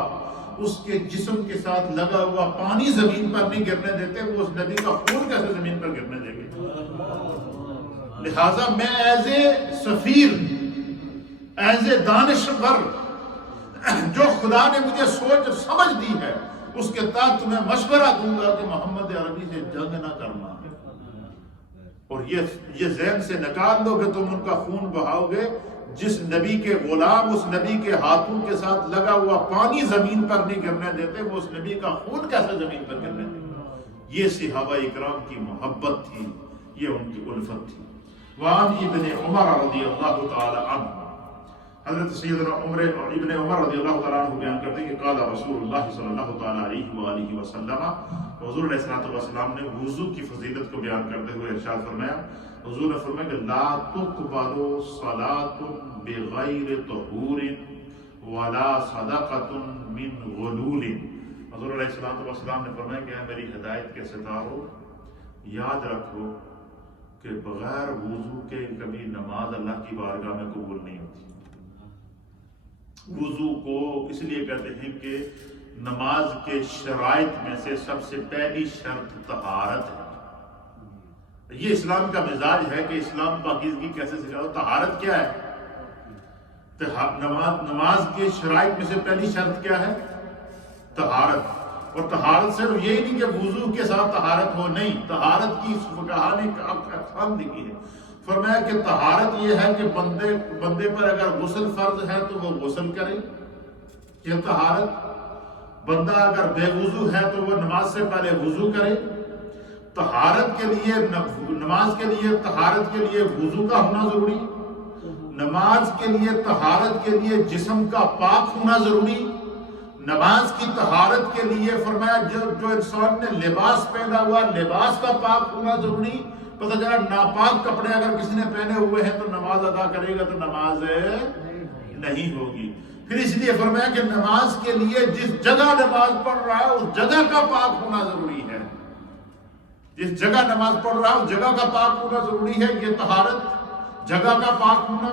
اس کے جسم کے ساتھ لگا ہوا پانی زمین پر نہیں گرنے دیتے، وہ اس نبی کا خون کیسے زمین پر گرنے دیں گے؟ لہٰذا میں ایز اے سفیر، ایز اے دانشور، جو خدا نے مجھے سوچ سمجھ دی ہے، اس کے تحت تمہیں مشورہ دوں گا کہ محمد عربی سے جنگ نہ کرنا، اور یہ ذہن سے نکال دو کہ تم ان کا خون بہاؤ گے۔ جس نبی کے غلام اس نبی کے ہاتھوں کے ساتھ لگا ہوا پانی زمین پر نہیں گرنے دیتے، وہ اس نبی کا خون کیسے زمین پر گرنے دیتے؟ یہ صحابہ اکرام کی محبت تھی، یہ ان کی الفت تھی۔ وعن ابن عمر رضی اللہ تعالی عنہ، حضرت سیدنا ابن عمر رضی اللہ تعالیٰ عنہ بیان کرتے ہیں کہ قال رسول اللہ صلی اللہ تعالیٰ علیہ وآلہ وسلم، حضور علیہ السلام نے وضو کی فضیلت کو بیان کرتے ہوئے ارشاد فرمایا، حضور نے فرمایا کہ لا تقبل صلاة بغیر طہور ولا صدقة من غلول۔ حضور علیہ السلام نے فرمایا کہ اے میری ہدایت کے ستاروں، یاد رکھو کہ بغیر وضو کے کبھی نماز اللہ کی بارگاہ میں قبول نہیں ہوتی۔ وضو کو اس لیے کہتے ہیں کہ نماز کے شرائط میں سے سب سے پہلی شرط طہارت ہے۔ یہ اسلام کا مزاج ہے کہ اسلام پاکیزگی کیسے سکھاتا؟ طہارت کیا ہے؟ نماز کے شرائط میں سے پہلی شرط کیا ہے؟ طہارت۔ اور طہارت صرف یہی نہیں کہ وضو کے ساتھ طہارت ہو، نہیں، طہارت کی فقہاء نے اقسام لکھی ہے۔ فرمایا کہ طہارت یہ ہے کہ بندے پر اگر غسل فرض ہے تو وہ غسل کرے، یہ طہارت۔ بندہ اگر بے وضو ہے تو وہ نماز سے پہلے وضو کرے۔ طہارت کے لیے، نماز کے لیے طہارت کے لیے وضو کا ہونا ضروری، نماز کے لیے طہارت کے لیے جسم کا پاک ہونا ضروری، نماز کی طہارت کے لیے فرمایا جو انسان نے لباس پہنا ہوا لباس کا پاک ہونا ضروری۔ پتہ چلا ناپاک کپڑے اگر کسی نے پہنے ہوئے ہیں تو نماز ادا کرے گا تو نماز نہیں ہوگی۔ پھر اس لیے فرمایا کہ نماز کے لیے جس جگہ نماز پڑھ رہا ہے اس جگہ کا پاک ہونا ضروری ہے، جس جگہ نماز پڑھ رہا ہے اس جگہ کا پاک ہونا ضروری ہے۔ یہ طہارت، جگہ کا پاک ہونا،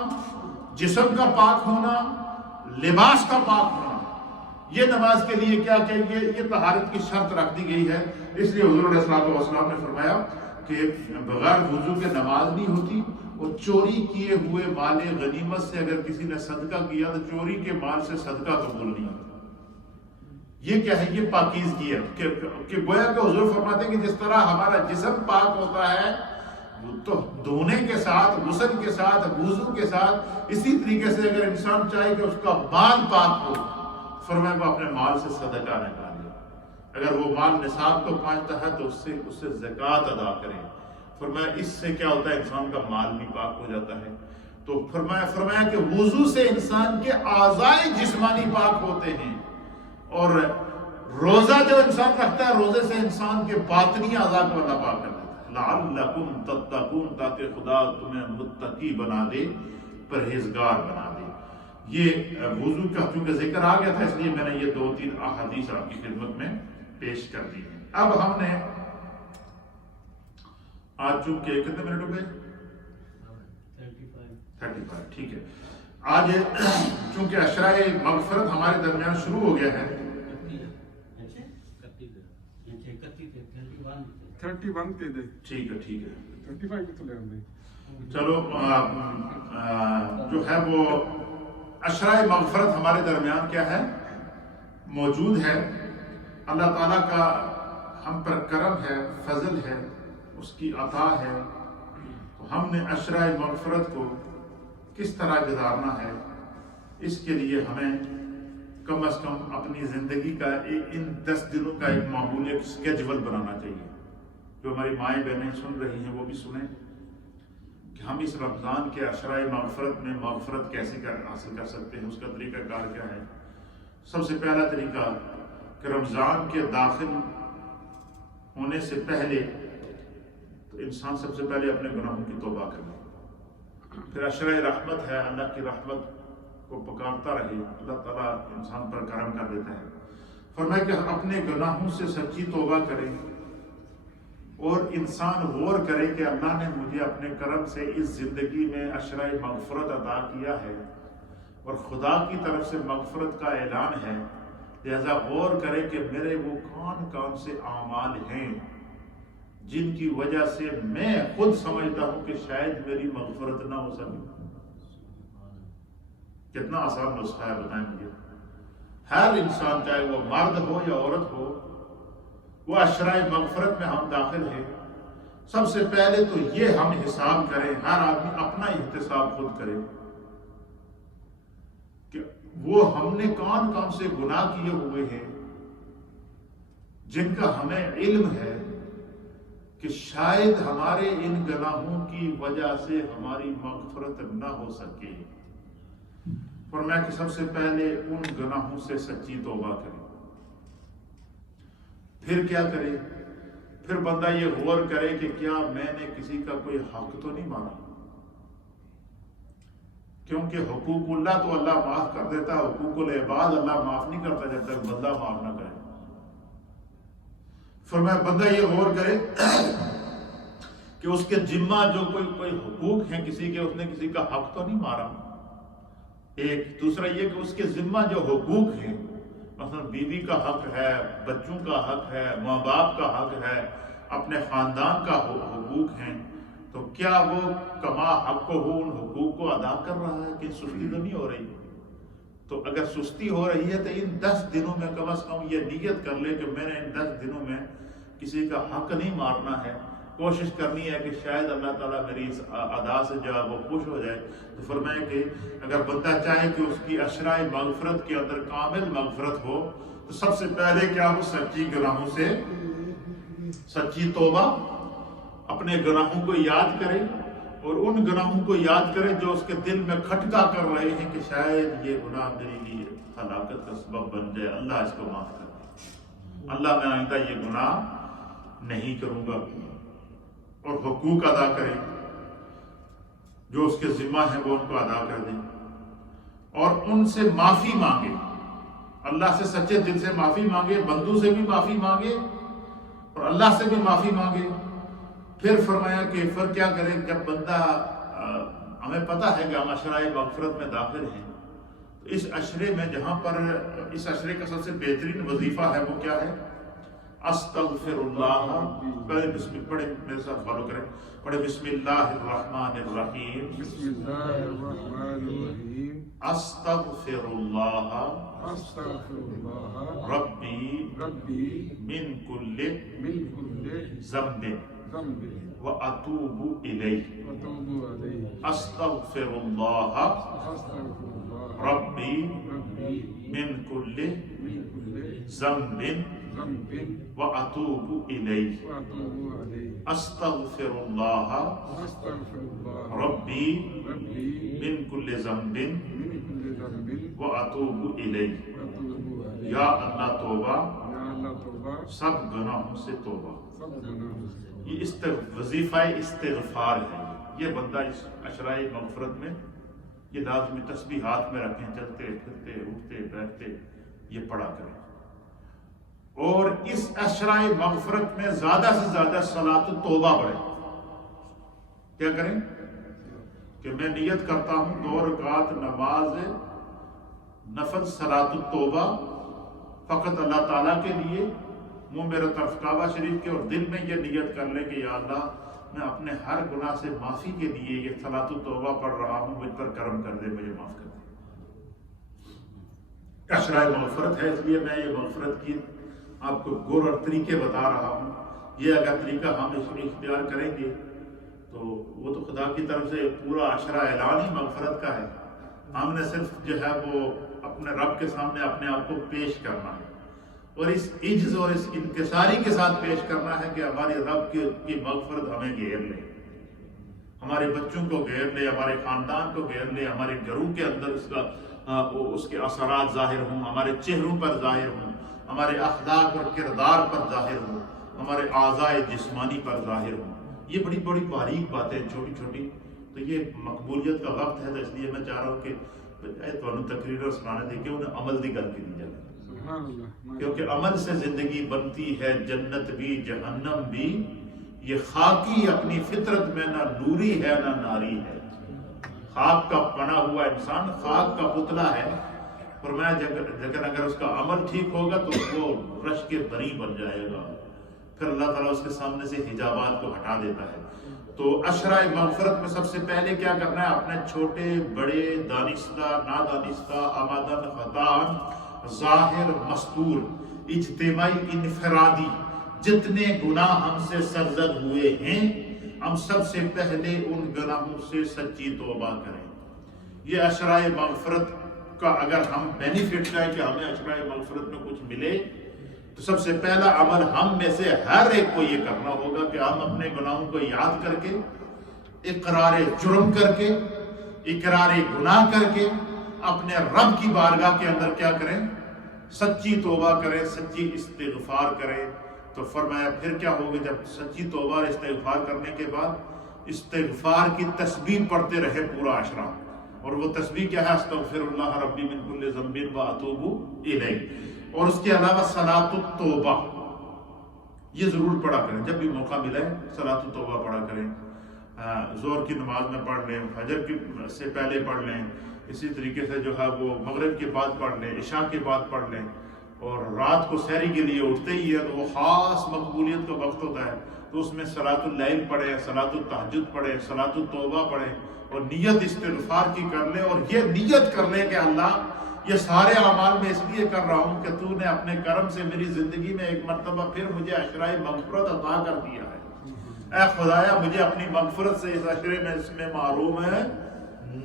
جسم کا پاک ہونا، لباس کا پاک ہونا، یہ نماز کے لیے کیا کہ یہ طہارت کی شرط رکھ دی گئی ہے۔ اس لیے حضور علیہ السلام نے فرمایا کہ بغیر وضو کے نماز نہیں ہوتی، اور چوری کیے ہوئے مال غنیمت سے اگر کسی نے صدقہ کیا تو چوری کے مال سے صدقہ قبول نہیں ہوتا۔ یہ کیا ہے؟ یہ پاکیزگی ہے کہ گویا کہ حضور فرماتے ہیں کہ جس طرح ہمارا جسم پاک ہوتا ہے تو دھونے کے ساتھ، غسل کے ساتھ، وضو کے ساتھ، اسی طریقے سے اگر انسان چاہے کہ اس کا مال پاک ہو، فرمایا وہ اپنے مال سے صدقہ نکالے، اگر وہ مال نصاب کو پہنچتا ہے تو اس سے زکوٰۃ ادا کرے۔ فرمایا اس سے کیا ہوتا ہے؟ انسان کا مال بھی پاک ہو جاتا ہے۔ تو فرمایا کہ وضو سے انسان کے اعضائے جسمانی پاک ہوتے ہیں، اور روزہ جو انسان رکھتا ہے روزے سے انسان کے باطنی اعضاء کو اللہ پاک کر دیتا ہے۔ لعلکم تتقون، تاکہ خدا تمہیں متقی بنا دے، پرہیزگار بنا دے۔ یہ وضو کا چونکہ ذکر آ گیا تھا اس لیے میں نے یہ 2-3 احادیث آپ کی خدمت میں پیش کر دی ہیں۔ اب ہم نے آج چونکہ کتنے منٹ ہو گئے؟ 35، ٹھیک ہے۔ آج چونکہ عشرۂ مغفرت ہمارے درمیان شروع ہو گیا ہے، 31 دے دے، ٹھیک ہے 35 بھی تو لے آنے۔ چلو جو ہے وہ عشرۂ مغفرت ہمارے درمیان کیا ہے؟ موجود ہے۔ اللہ تعالیٰ کا ہم پر کرم ہے، فضل ہے، اس کی عطا ہے۔ تو ہم نے عشرۂ مغفرت کو کس طرح گزارنا ہے، اس کے لیے ہمیں کم از کم اپنی زندگی کا ان 10 دنوں کا ایک معمولی اسکیجول بنانا چاہیے۔ جو ہماری مائیں بہنیں سن رہی ہیں وہ بھی سنیں کہ ہم اس رمضان کے عشرۂ مغفرت میں مغفرت کیسے حاصل کر سکتے ہیں، اس کا طریقہ کار کیا ہے۔ سب سے پہلا طریقہ کہ رمضان کے داخل ہونے سے پہلے تو انسان سب سے پہلے اپنے گناہوں کی توبہ کرے، پھر عشرۂ رحمت ہے، اللہ کی رحمت کو پکارتا رہے، اللہ تعالیٰ انسان پر کرم کر دیتا ہے۔ فرمایا کہ اپنے گناہوں سے سچی توبہ کرے اور انسان غور کرے کہ اللہ نے مجھے اپنے کرم سے اس زندگی میں عشرۂ مغفرت عطا کیا ہے اور خدا کی طرف سے مغفرت کا اعلان ہے، لہذا غور کرے کہ میرے وہ کون سے اعمال ہیں جن کی وجہ سے میں خود سمجھتا ہوں کہ شاید میری مغفرت نہ ہو سکے۔ کتنا آسان نسخہ ہے بتائیں مجھے۔ ہر انسان چاہے وہ مرد ہو یا عورت ہو، وہ عشرۂ مغفرت میں ہم داخل ہیں، سب سے پہلے تو یہ ہم حساب کریں، ہر آدمی اپنا احتساب خود کرے کہ وہ ہم نے کون سے گناہ کیے ہوئے ہیں جن کا ہمیں علم ہے کہ شاید ہمارے ان گناہوں کی وجہ سے ہماری مغفرت نہ ہو سکے۔ فرمایا کہ سب سے پہلے ان گناہوں سے سچی توبہ کرے۔ پھر کیا کرے؟ پھر بندہ یہ غور کرے کہ کیا میں نے کسی کا کوئی حق تو نہیں مانا، کیونکہ حقوق اللہ تو اللہ معاف کر دیتا ہے، حقوق العباد اللہ معاف نہیں کرتا جب تک بندہ معاف نہ کرے۔ فرمایا بندہ یہ غور کرے کہ اس کے ذمہ جو کوئی حقوق ہیں کسی کے، اس نے کسی کا حق تو نہیں مارا۔ ایک دوسرا یہ کہ اس کے ذمہ جو حقوق ہیں، مثلا بیوی کا حق ہے، بچوں کا حق ہے، ماں باپ کا حق ہے، اپنے خاندان کا حقوق ہیں، تو کیا وہ کما حق کو ہو ان حقوق کو ادا کر رہا ہے کہ سستی تو نہیں ہو رہی؟ تو اگر سستی ہو رہی ہے تو ان 10 دنوں میں کم از کم یہ نیت کر لے کہ میں نے ان 10 دنوں میں کسی کا حق نہیں مارنا ہے، کوشش کرنی ہے کہ شاید اللہ تعالیٰ میری اس ادا سے جو ہے وہ خوش ہو جائے۔ تو فرمائے کہ اگر بندہ چاہے کہ اس کی عشرۂ مغفرت کے اندر کامل مغفرت ہو تو سب سے پہلے کیا ہو؟ سچی گناہوں سے سچی توبہ، اپنے گناہوں کو یاد کرے اور ان گناہوں کو یاد کرے جو اس کے دل میں کھٹکا کر رہے ہیں کہ شاید یہ گناہ میرے لیے ہلاکت کا سبب بن جائے، اللہ اس کو معاف کر دے، اللہ میں آئندہ یہ گناہ نہیں کروں گا۔ اور حقوق ادا کرے، جو اس کے ذمہ ہیں وہ ان کو ادا کر دیں اور ان سے معافی مانگے، اللہ سے سچے دل سے معافی مانگے، بندوں سے بھی معافی مانگے اور اللہ سے بھی معافی مانگے۔ پھر فرمایا کہ پھر کیا کرے؟ جب بندہ ہمیں پتہ ہے کہ ہم عشرۂ مغفرت میں داخل ہیں، تو اس عشرے میں جہاں پر اس عشرے کا سب سے بہترین وظیفہ ہے وہ کیا ہے؟ استغفر اللہ۔ پہلے پڑھے میرے ساتھ فالو کریں، پڑھے بسم اللہ الرحمن الرحیم، بسم اللہ الرحمن الرحیم، استغفر اللہ ربی من کل ذنب واتوب الیہ، استغفر اللہ ربی من کل ذنب واتوب الیہ، استغفر اللہ ربی من کل ذنب واتوب الیہ۔ یا اللہ توبہ، سب گناہوں سے توبہ۔ یہ وظیفہ استغفار ہے، یہ بندہ اس عشرۂ مغفرت میں یہ لازمی تسبیحات میں رکھیں، چلتے پھرتے اٹھتے بیٹھتے یہ پڑھا کریں۔ اور اس عشرۂ مغفرت میں زیادہ سے زیادہ صلاۃ التوبہ پڑھیں۔ کیا کریں؟ کہ میں نیت کرتا ہوں 2 رکعت نماز نفل صلاۃ التوبہ فقط اللہ تعالیٰ کے لیے، منہ میرے طرف کعبہ شریف کے، اور دل میں یہ نیت کر لے کہ یا اللہ میں اپنے ہر گناہ سے معافی کے لیے یہ صلاۃ التوبہ پڑھ رہا ہوں، مجھ پر کرم کر دے، مجھے معاف کر دے۔ عشرۂ مغفرت ہے، اس لیے میں یہ مغفرت کی آپ کو گور اور طریقے بتا رہا ہوں۔ یہ اگر طریقہ ہم اس میں اختیار کریں گے تو وہ تو خدا کی طرف سے پورا عشرہ اعلان ہی مغفرت کا ہے. ہم نے صرف جو ہے وہ اپنے رب کے سامنے اپنے آپ کو پیش کرنا ہے اور اس عجز اور اس انکساری کے ساتھ پیش کرنا ہے کہ ہمارے رب کی مغفرت ہمیں گھیر لے، ہمارے بچوں کو گھیر لے، ہمارے خاندان کو گھیر لے، ہمارے گھروں کے اندر اس کے اثرات ظاہر ہوں، ہمارے چہروں پر ظاہر ہوں، ہمارے اخلاق اور کردار پر ظاہر ہوں، ہمارے اعضاء جسمانی پر ظاہر ہوں. یہ بڑی بڑی باریک باتیں چھوٹی چھوٹی. تو یہ مقبولیت کا وقت ہے، تو اس لیے میں چاہ رہا ہوں کہ تقریر سنانے دے کے انہیں عمل دی گل کی جائے، کیونکہ عمل سے زندگی بنتی ہے، جنت بھی جہنم بھی. یہ خاکی اپنی فطرت میں نہ نوری ہے نہ ناری ہے. خاک کا بنا ہوا انسان خاک کا پتلا ہے، فرمایا لیکن اگر اس کا عمل ٹھیک ہوگا تو وہ رش کے بری بن جائے گا. پھر اللہ تعالیٰ اس کے سامنے سے حجابات کو ہٹا دیتا ہے. تو عشرہ مغفرت میں سب سے پہلے کیا کرنا ہے؟ اپنے چھوٹے بڑے، دانستہ نادانستہ، آمدن خطان، ظاہر مستور، اجتماعی انفرادی جتنے گناہ ہم سے سرزد ہوئے ہیں، ہم سب سے پہلے ان گناہوں سے سچی توبہ کریں. یہ عشرہ مغفرت کا اگر ہم بینیفٹ چاہیں کہ ہمیں عشرہ مغفرت میں کچھ ملے، تو سب سے پہلا عمل ہم میں سے ہر ایک کو یہ کرنا ہوگا کہ ہم اپنے گناہوں کو یاد کر کے، اقرار جرم کر کے، اقرار گناہ کر کے اپنے رب کی بارگاہ کے اندر کیا کریں؟ سچی توبہ کریں، سچی استغفار کریں. تو فرمایا پھر کیا ہوگا؟ جب سچی توبہ اور استغفار کرنے کے بعد استغفار کی تسبیح پڑھتے رہے پورا عشرہ. اور وہ تسبیح کیا ہے؟ استغفر اللہ ربی من کل ذنب واتوب الیہ. اور اس کے علاوہ صلاۃ التوبہ یہ ضرور پڑھا کریں. جب بھی موقع ملے صلاۃ التوبہ پڑھا کریں. ظہر کی نماز میں پڑھ لیں، فجر کی سے پہلے پڑھ لیں، اسی طریقے سے جو ہے وہ مغرب کے بعد پڑھ لیں، عشاء کے بعد پڑھ لیں. اور رات کو سحری کے لیے اٹھتے ہی ہے تو وہ خاص مقبولیت کا وقت ہوتا ہے، تو اس میں صلاۃ اللیل پڑھیں، صلاۃ التہجد پڑھیں، صلاۃ التوبہ پڑھیں اور نیت استغفار کی کر لیں. اور یہ نیت کر لیں کہ اللہ یہ سارے اعمال میں اس لیے کر رہا ہوں کہ تو نے اپنے کرم سے میری زندگی میں ایک مرتبہ پھر مجھے عشرہ مغفرت عطا کر دیا ہے. اے خدایا مجھے اپنی مغفرت سے اس عشرے میں اس میں محروم ہے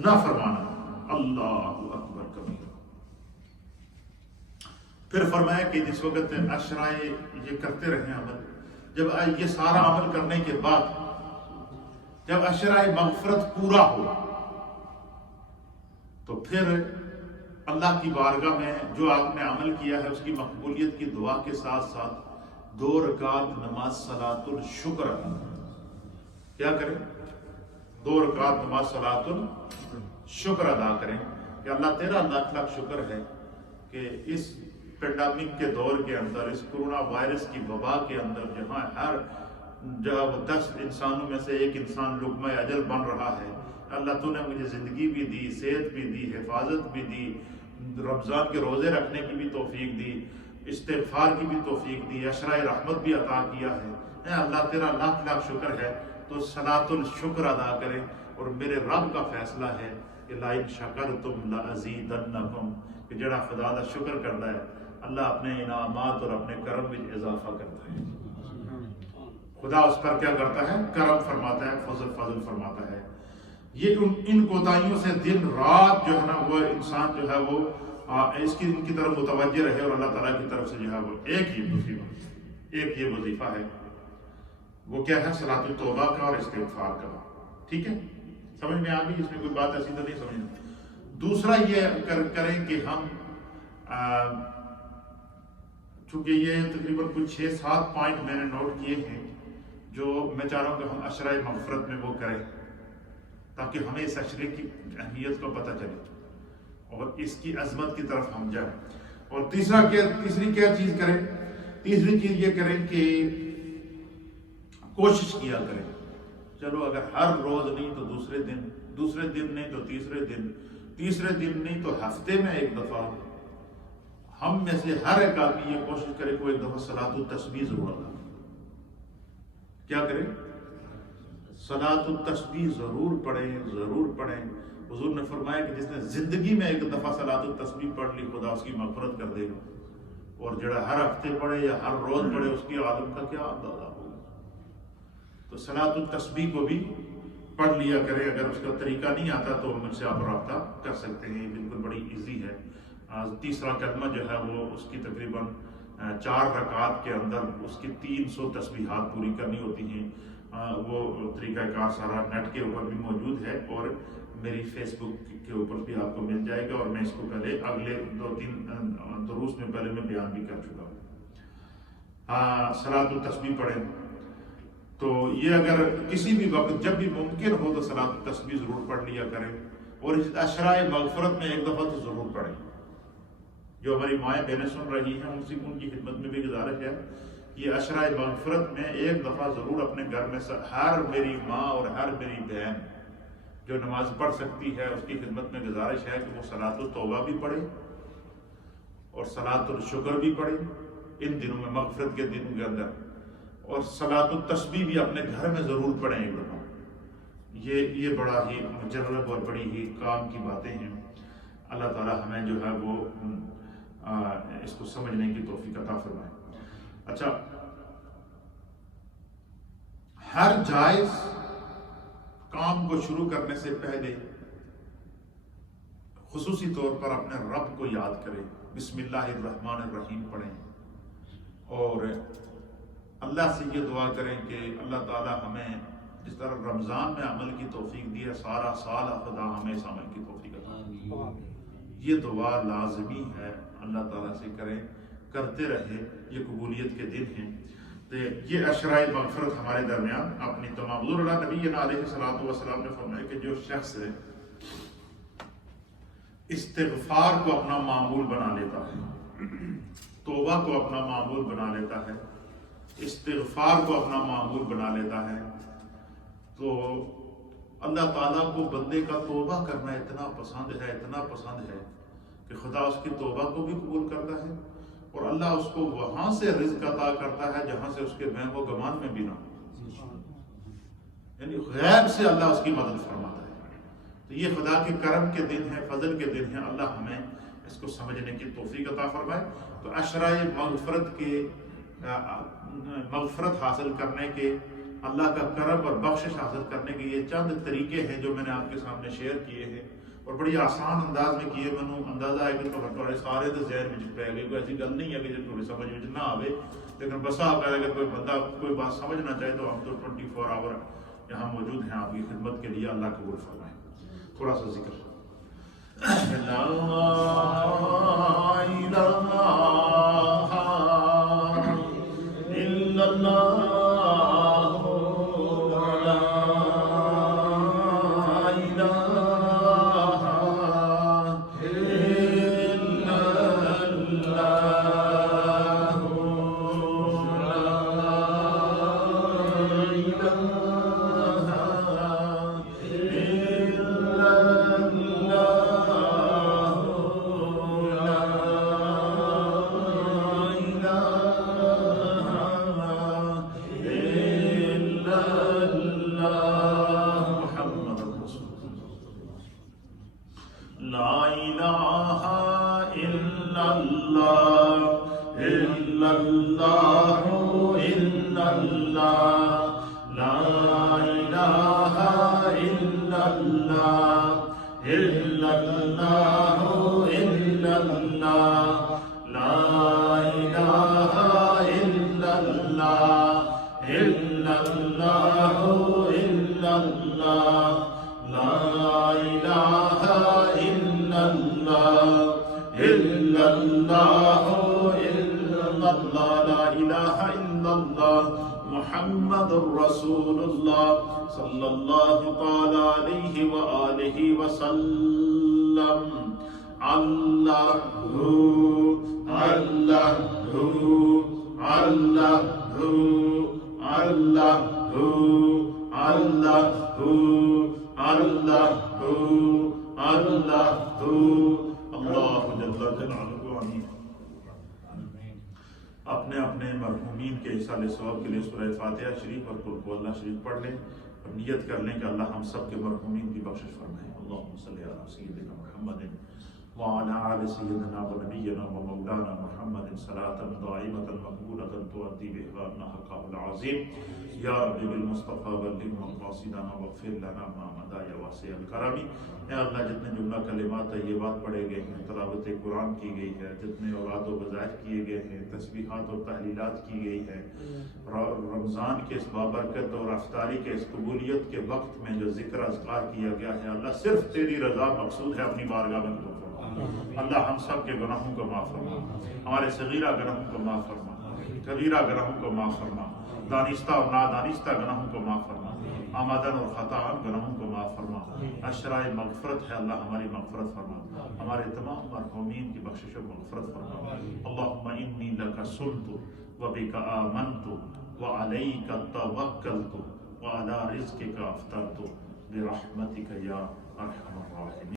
نہ فرمانا. اللہ اکبر کبیر. پھر فرمایا کہ جس وقت عشرہ یہ کرتے رہے عمل، جب یہ سارا عمل کرنے کے بعد جب عشرہ مغفرت پورا ہو تو پھر اللہ کی بارگاہ میں جو آپ نے عمل کیا ہے اس کی مقبولیت کی دعا کے ساتھ ساتھ 2 رکعت نماز صلاۃ الشکر کیا کریں؟ 2 رکعت نماز صلاۃ الشکر ادا کریں کہ اللہ تیرا لاکھ لاکھ شکر ہے کہ اس پینڈیمک کے دور کے اندر، اس کرونا وائرس کی وبا کے اندر، جہاں ہر جب 10 انسانوں میں سے ایک انسان لقمہ اجل بن رہا ہے، اللہ تو نے مجھے زندگی بھی دی، صحت بھی دی، حفاظت بھی دی، رمضان کے روزے رکھنے کی بھی توفیق دی، استغفار کی بھی توفیق دی، عشرہ رحمت بھی عطا کیا ہے. اے اللہ تیرا لاکھ لاکھ شکر ہے. تو صلاۃ الشکر ادا کریں. اور میرے رب کا فیصلہ ہے کہ لَئِن شَكَرْتُمْ لَأَزِيدَنَّكُمْ کہ جڑا خدا دا شکر کرتا ہے اللہ اپنے انعامات اور اپنے کرم میں اضافہ کرتا ہے. خدا اس پر کیا کرتا ہے؟ کرم فرماتا ہے، فضل فرماتا ہے. یہ ان کوتاہیوں سے دن رات جو ہے نا وہ انسان جو ہے وہ ان کی طرف متوجہ رہے اور اللہ تعالیٰ کی طرف سے جو ہے وہ ایک یہ وظیفہ ہے. وہ کیا ہے؟ صلاۃ التوبہ کا اور استغفار کا. ٹھیک ہے، سمجھ میں آ گئی؟ اس میں کوئی بات ایسی تو نہیں سمجھ. دوسرا یہ کریں کہ ہم چونکہ یہ تقریباً کچھ 6-7 پوائنٹ میں نے نوٹ کیے ہیں جو میں چاہ رہا ہوں کہ ہم عشرہ مغفرت میں وہ کریں تاکہ ہمیں اس عشرے کی اہمیت کو پتہ چلے اور اس کی عظمت کی طرف ہم جائیں. اور تیسری کیا چیز کریں؟ تیسری چیز یہ کریں کہ کوشش کیا کریں. چلو اگر ہر روز نہیں تو دوسرے دن نہیں تو تیسرے دن نہیں تو ہفتے میں ایک دفعہ ہم میں سے ہر ایک آدمی یہ کوشش کرے کہ ایک دفعہ صلاۃ التسبیح ضرور ادا کیا کریں؟ صلاۃ التسبیح ضرور پڑھیں. حضور نے فرمایا کہ جس نے زندگی میں ایک دفعہ صلاۃ التسبیح پڑھ لی خدا اس کی مغفرت کر دے گا. اور جڑا ہر ہفتے پڑھے یا ہر روز پڑھے اس کی عالم کا کیا اندازہ ہوگا. تو صلاۃ التسبیح کو بھی پڑھ لیا کریں. اگر اس کا طریقہ نہیں آتا تو مجھ سے آپ رابطہ کر سکتے ہیں. یہ بالکل بڑی ایزی ہے. تیسرا کلمہ جو ہے وہ اس کی تقریباً 4 رکعات کے اندر اس کی 300 تسبیحات پوری کرنی ہوتی ہیں. وہ طریقہ کار سارا نیٹ کے اوپر بھی موجود ہے اور میری فیس بک کے اوپر بھی آپ کو مل جائے گا. اور میں اس کو پہلے اگلے 2-3 دروس میں پہلے میں بیان بھی کر چکا ہوں. صلاۃ التسبیح پڑھیں تو یہ اگر کسی بھی وقت جب بھی ممکن ہو تو صلاۃ التسبیح ضرور پڑھ لیا کریں. اور عشرائے مغفرت میں ایک دفعہ تو ضرور پڑھیں. جو ہماری مائیں بہنیں سن رہی ہیں ان کی خدمت میں بھی گزارش ہے یہ عشرائے مغفرت میں ایک دفعہ ضرور اپنے گھر میں ہر میری ماں اور ہر میری بہن جو نماز پڑھ سکتی ہے اس کی خدمت میں گزارش ہے کہ وہ صلاۃ التوبہ بھی پڑھے اور صلاۃ الشکر بھی پڑھے ان دنوں میں مغفرت کے دنوں کے اندر. اور صلاۃ التسبیح بھی اپنے گھر میں ضرور پڑھیں ایک دفعہ. یہ بڑا ہی مجرب اور بڑی ہی کام کی باتیں ہیں. اللہ تعالی ہمیں جو ہے وہ اس کو سمجھنے کی توفیق عطا فرمائے. اچھا، ہر جائز کام کو شروع کرنے سے پہلے خصوصی طور پر اپنے رب کو یاد کریں. بسم اللہ الرحمن الرحیم پڑھیں اور اللہ سے یہ دعا کریں کہ اللہ تعالی ہمیں جس طرح رمضان میں عمل کی توفیق دی ہے سارا سال خدا ہمیں اس عمل کی توفیق عطا فرمائے. یہ دعا لازمی ہے. اللہ تعالیٰ سے کریں، کرتے رہے. یہ قبولیت کے دن ہیں. تو یہ عشرائے مغفرت ہمارے درمیان اپنی تمام. حضور اللہ نبی علیہ الصلوۃ والسلام نے فرمایا کہ جو شخص استغفار کو اپنا معمول بنا لیتا ہے، توبہ کو اپنا معمول بنا لیتا ہے، استغفار کو اپنا معمول بنا لیتا ہے، تو اللہ تعالیٰ کو بندے کا توبہ کرنا اتنا پسند ہے کہ خدا اس کی توبہ کو بھی قبول کرتا ہے اور اللہ اس کو وہاں سے رزق عطا کرتا ہے جہاں سے اس کے وہم و گمان میں بھی نہ ہو. یعنی غیب سے اللہ اس کی مدد فرماتا ہے. تو یہ خدا کے کرم کے دن ہیں، فضل کے دن ہیں. اللہ ہمیں اس کو سمجھنے کی توفیق عطا فرمائے. تو عشرائے مغفرت حاصل کرنے کے، اللہ کا کرم اور بخشش حاصل کرنے کے یہ چند طریقے ہیں جو میں نے آپ کے سامنے شیئر کیے ہیں اور بڑی آسان انداز میں کیے. میں اندازہ ہے کہ تھوڑے سارے تو ذہن میں پی گئے. کوئی ایسی گل نہیں ہے کہ جو تھوڑی سمجھ میں نہ آئے، لیکن بسا آپ اگر کوئی بندہ کوئی بات سمجھنا چاہے تو ہم تو 24 آور یہاں موجود ہیں آپ کی خدمت کے لیے. اللہ قبول فرمائے. تھوڑا سا ذکر محمد رسول اللہ صلی اللہ تعالی علیہ وآلہ وسلم. اللہ اللہ اللہ اللہ اللہ اللہ اللہ اللہ جل جلالہ. اپنے اپنے مرحومین کے احسان ثواب کے لیے سورہ فاتحہ شریف اور قل هو اللہ شریف پڑھ لیں اور نیت کر لیں کہ اللہ ہم سب کے مرحومین کی بخشش فرمائے. اللہم صلی علی سیدنا محمد وعلى آل سيدنا ونبينا ومولانا محمد صلاة دائمة مقبولة تؤدي بها حقه العظيم. یا رب بالمصطفیٰ بلغ مقاصدنا واغفر لنا ما مضى یا واسع الکرم. اے اللہ جتنے جملہ کلمات طیبات پڑھے گئے ہیں، تلاوت قرآن کی گئی ہے، جتنے اوراد و وظائف کیے گئے ہیں، تسبیحات اور تحلیلات کی گئی ہے، رمضان کے اس بابرکت اور افطاری کے اس قبولیت کے وقت میں جو ذکر اذکار کیا گیا ہے، اللہ صرف تیری رضا مقصود ہے، اپنی بارگاہ میں قبول فرما. اللہ ہم سب کے گناہوں کو معاف فرما، ہمارے صغیرہ گناہوں کو معاف فرما، کبیرہ گناہوں کو معاف فرما، دانستہ اور نادانستہ گناہوں کو معاف فرما، آمدن اور خطاان گناہوں کو معاف فرما. اشرائے مغفرت ہے اللہ، ہماری مغفرت فرما، ہمارے تمام مرحومین کی بخشش و مغفرت فرما. اللہم انی لک صلت وبک آمنت وعلیک توکلت وعلی رزقک افطرت برحمتک یا ارحم الراحمین.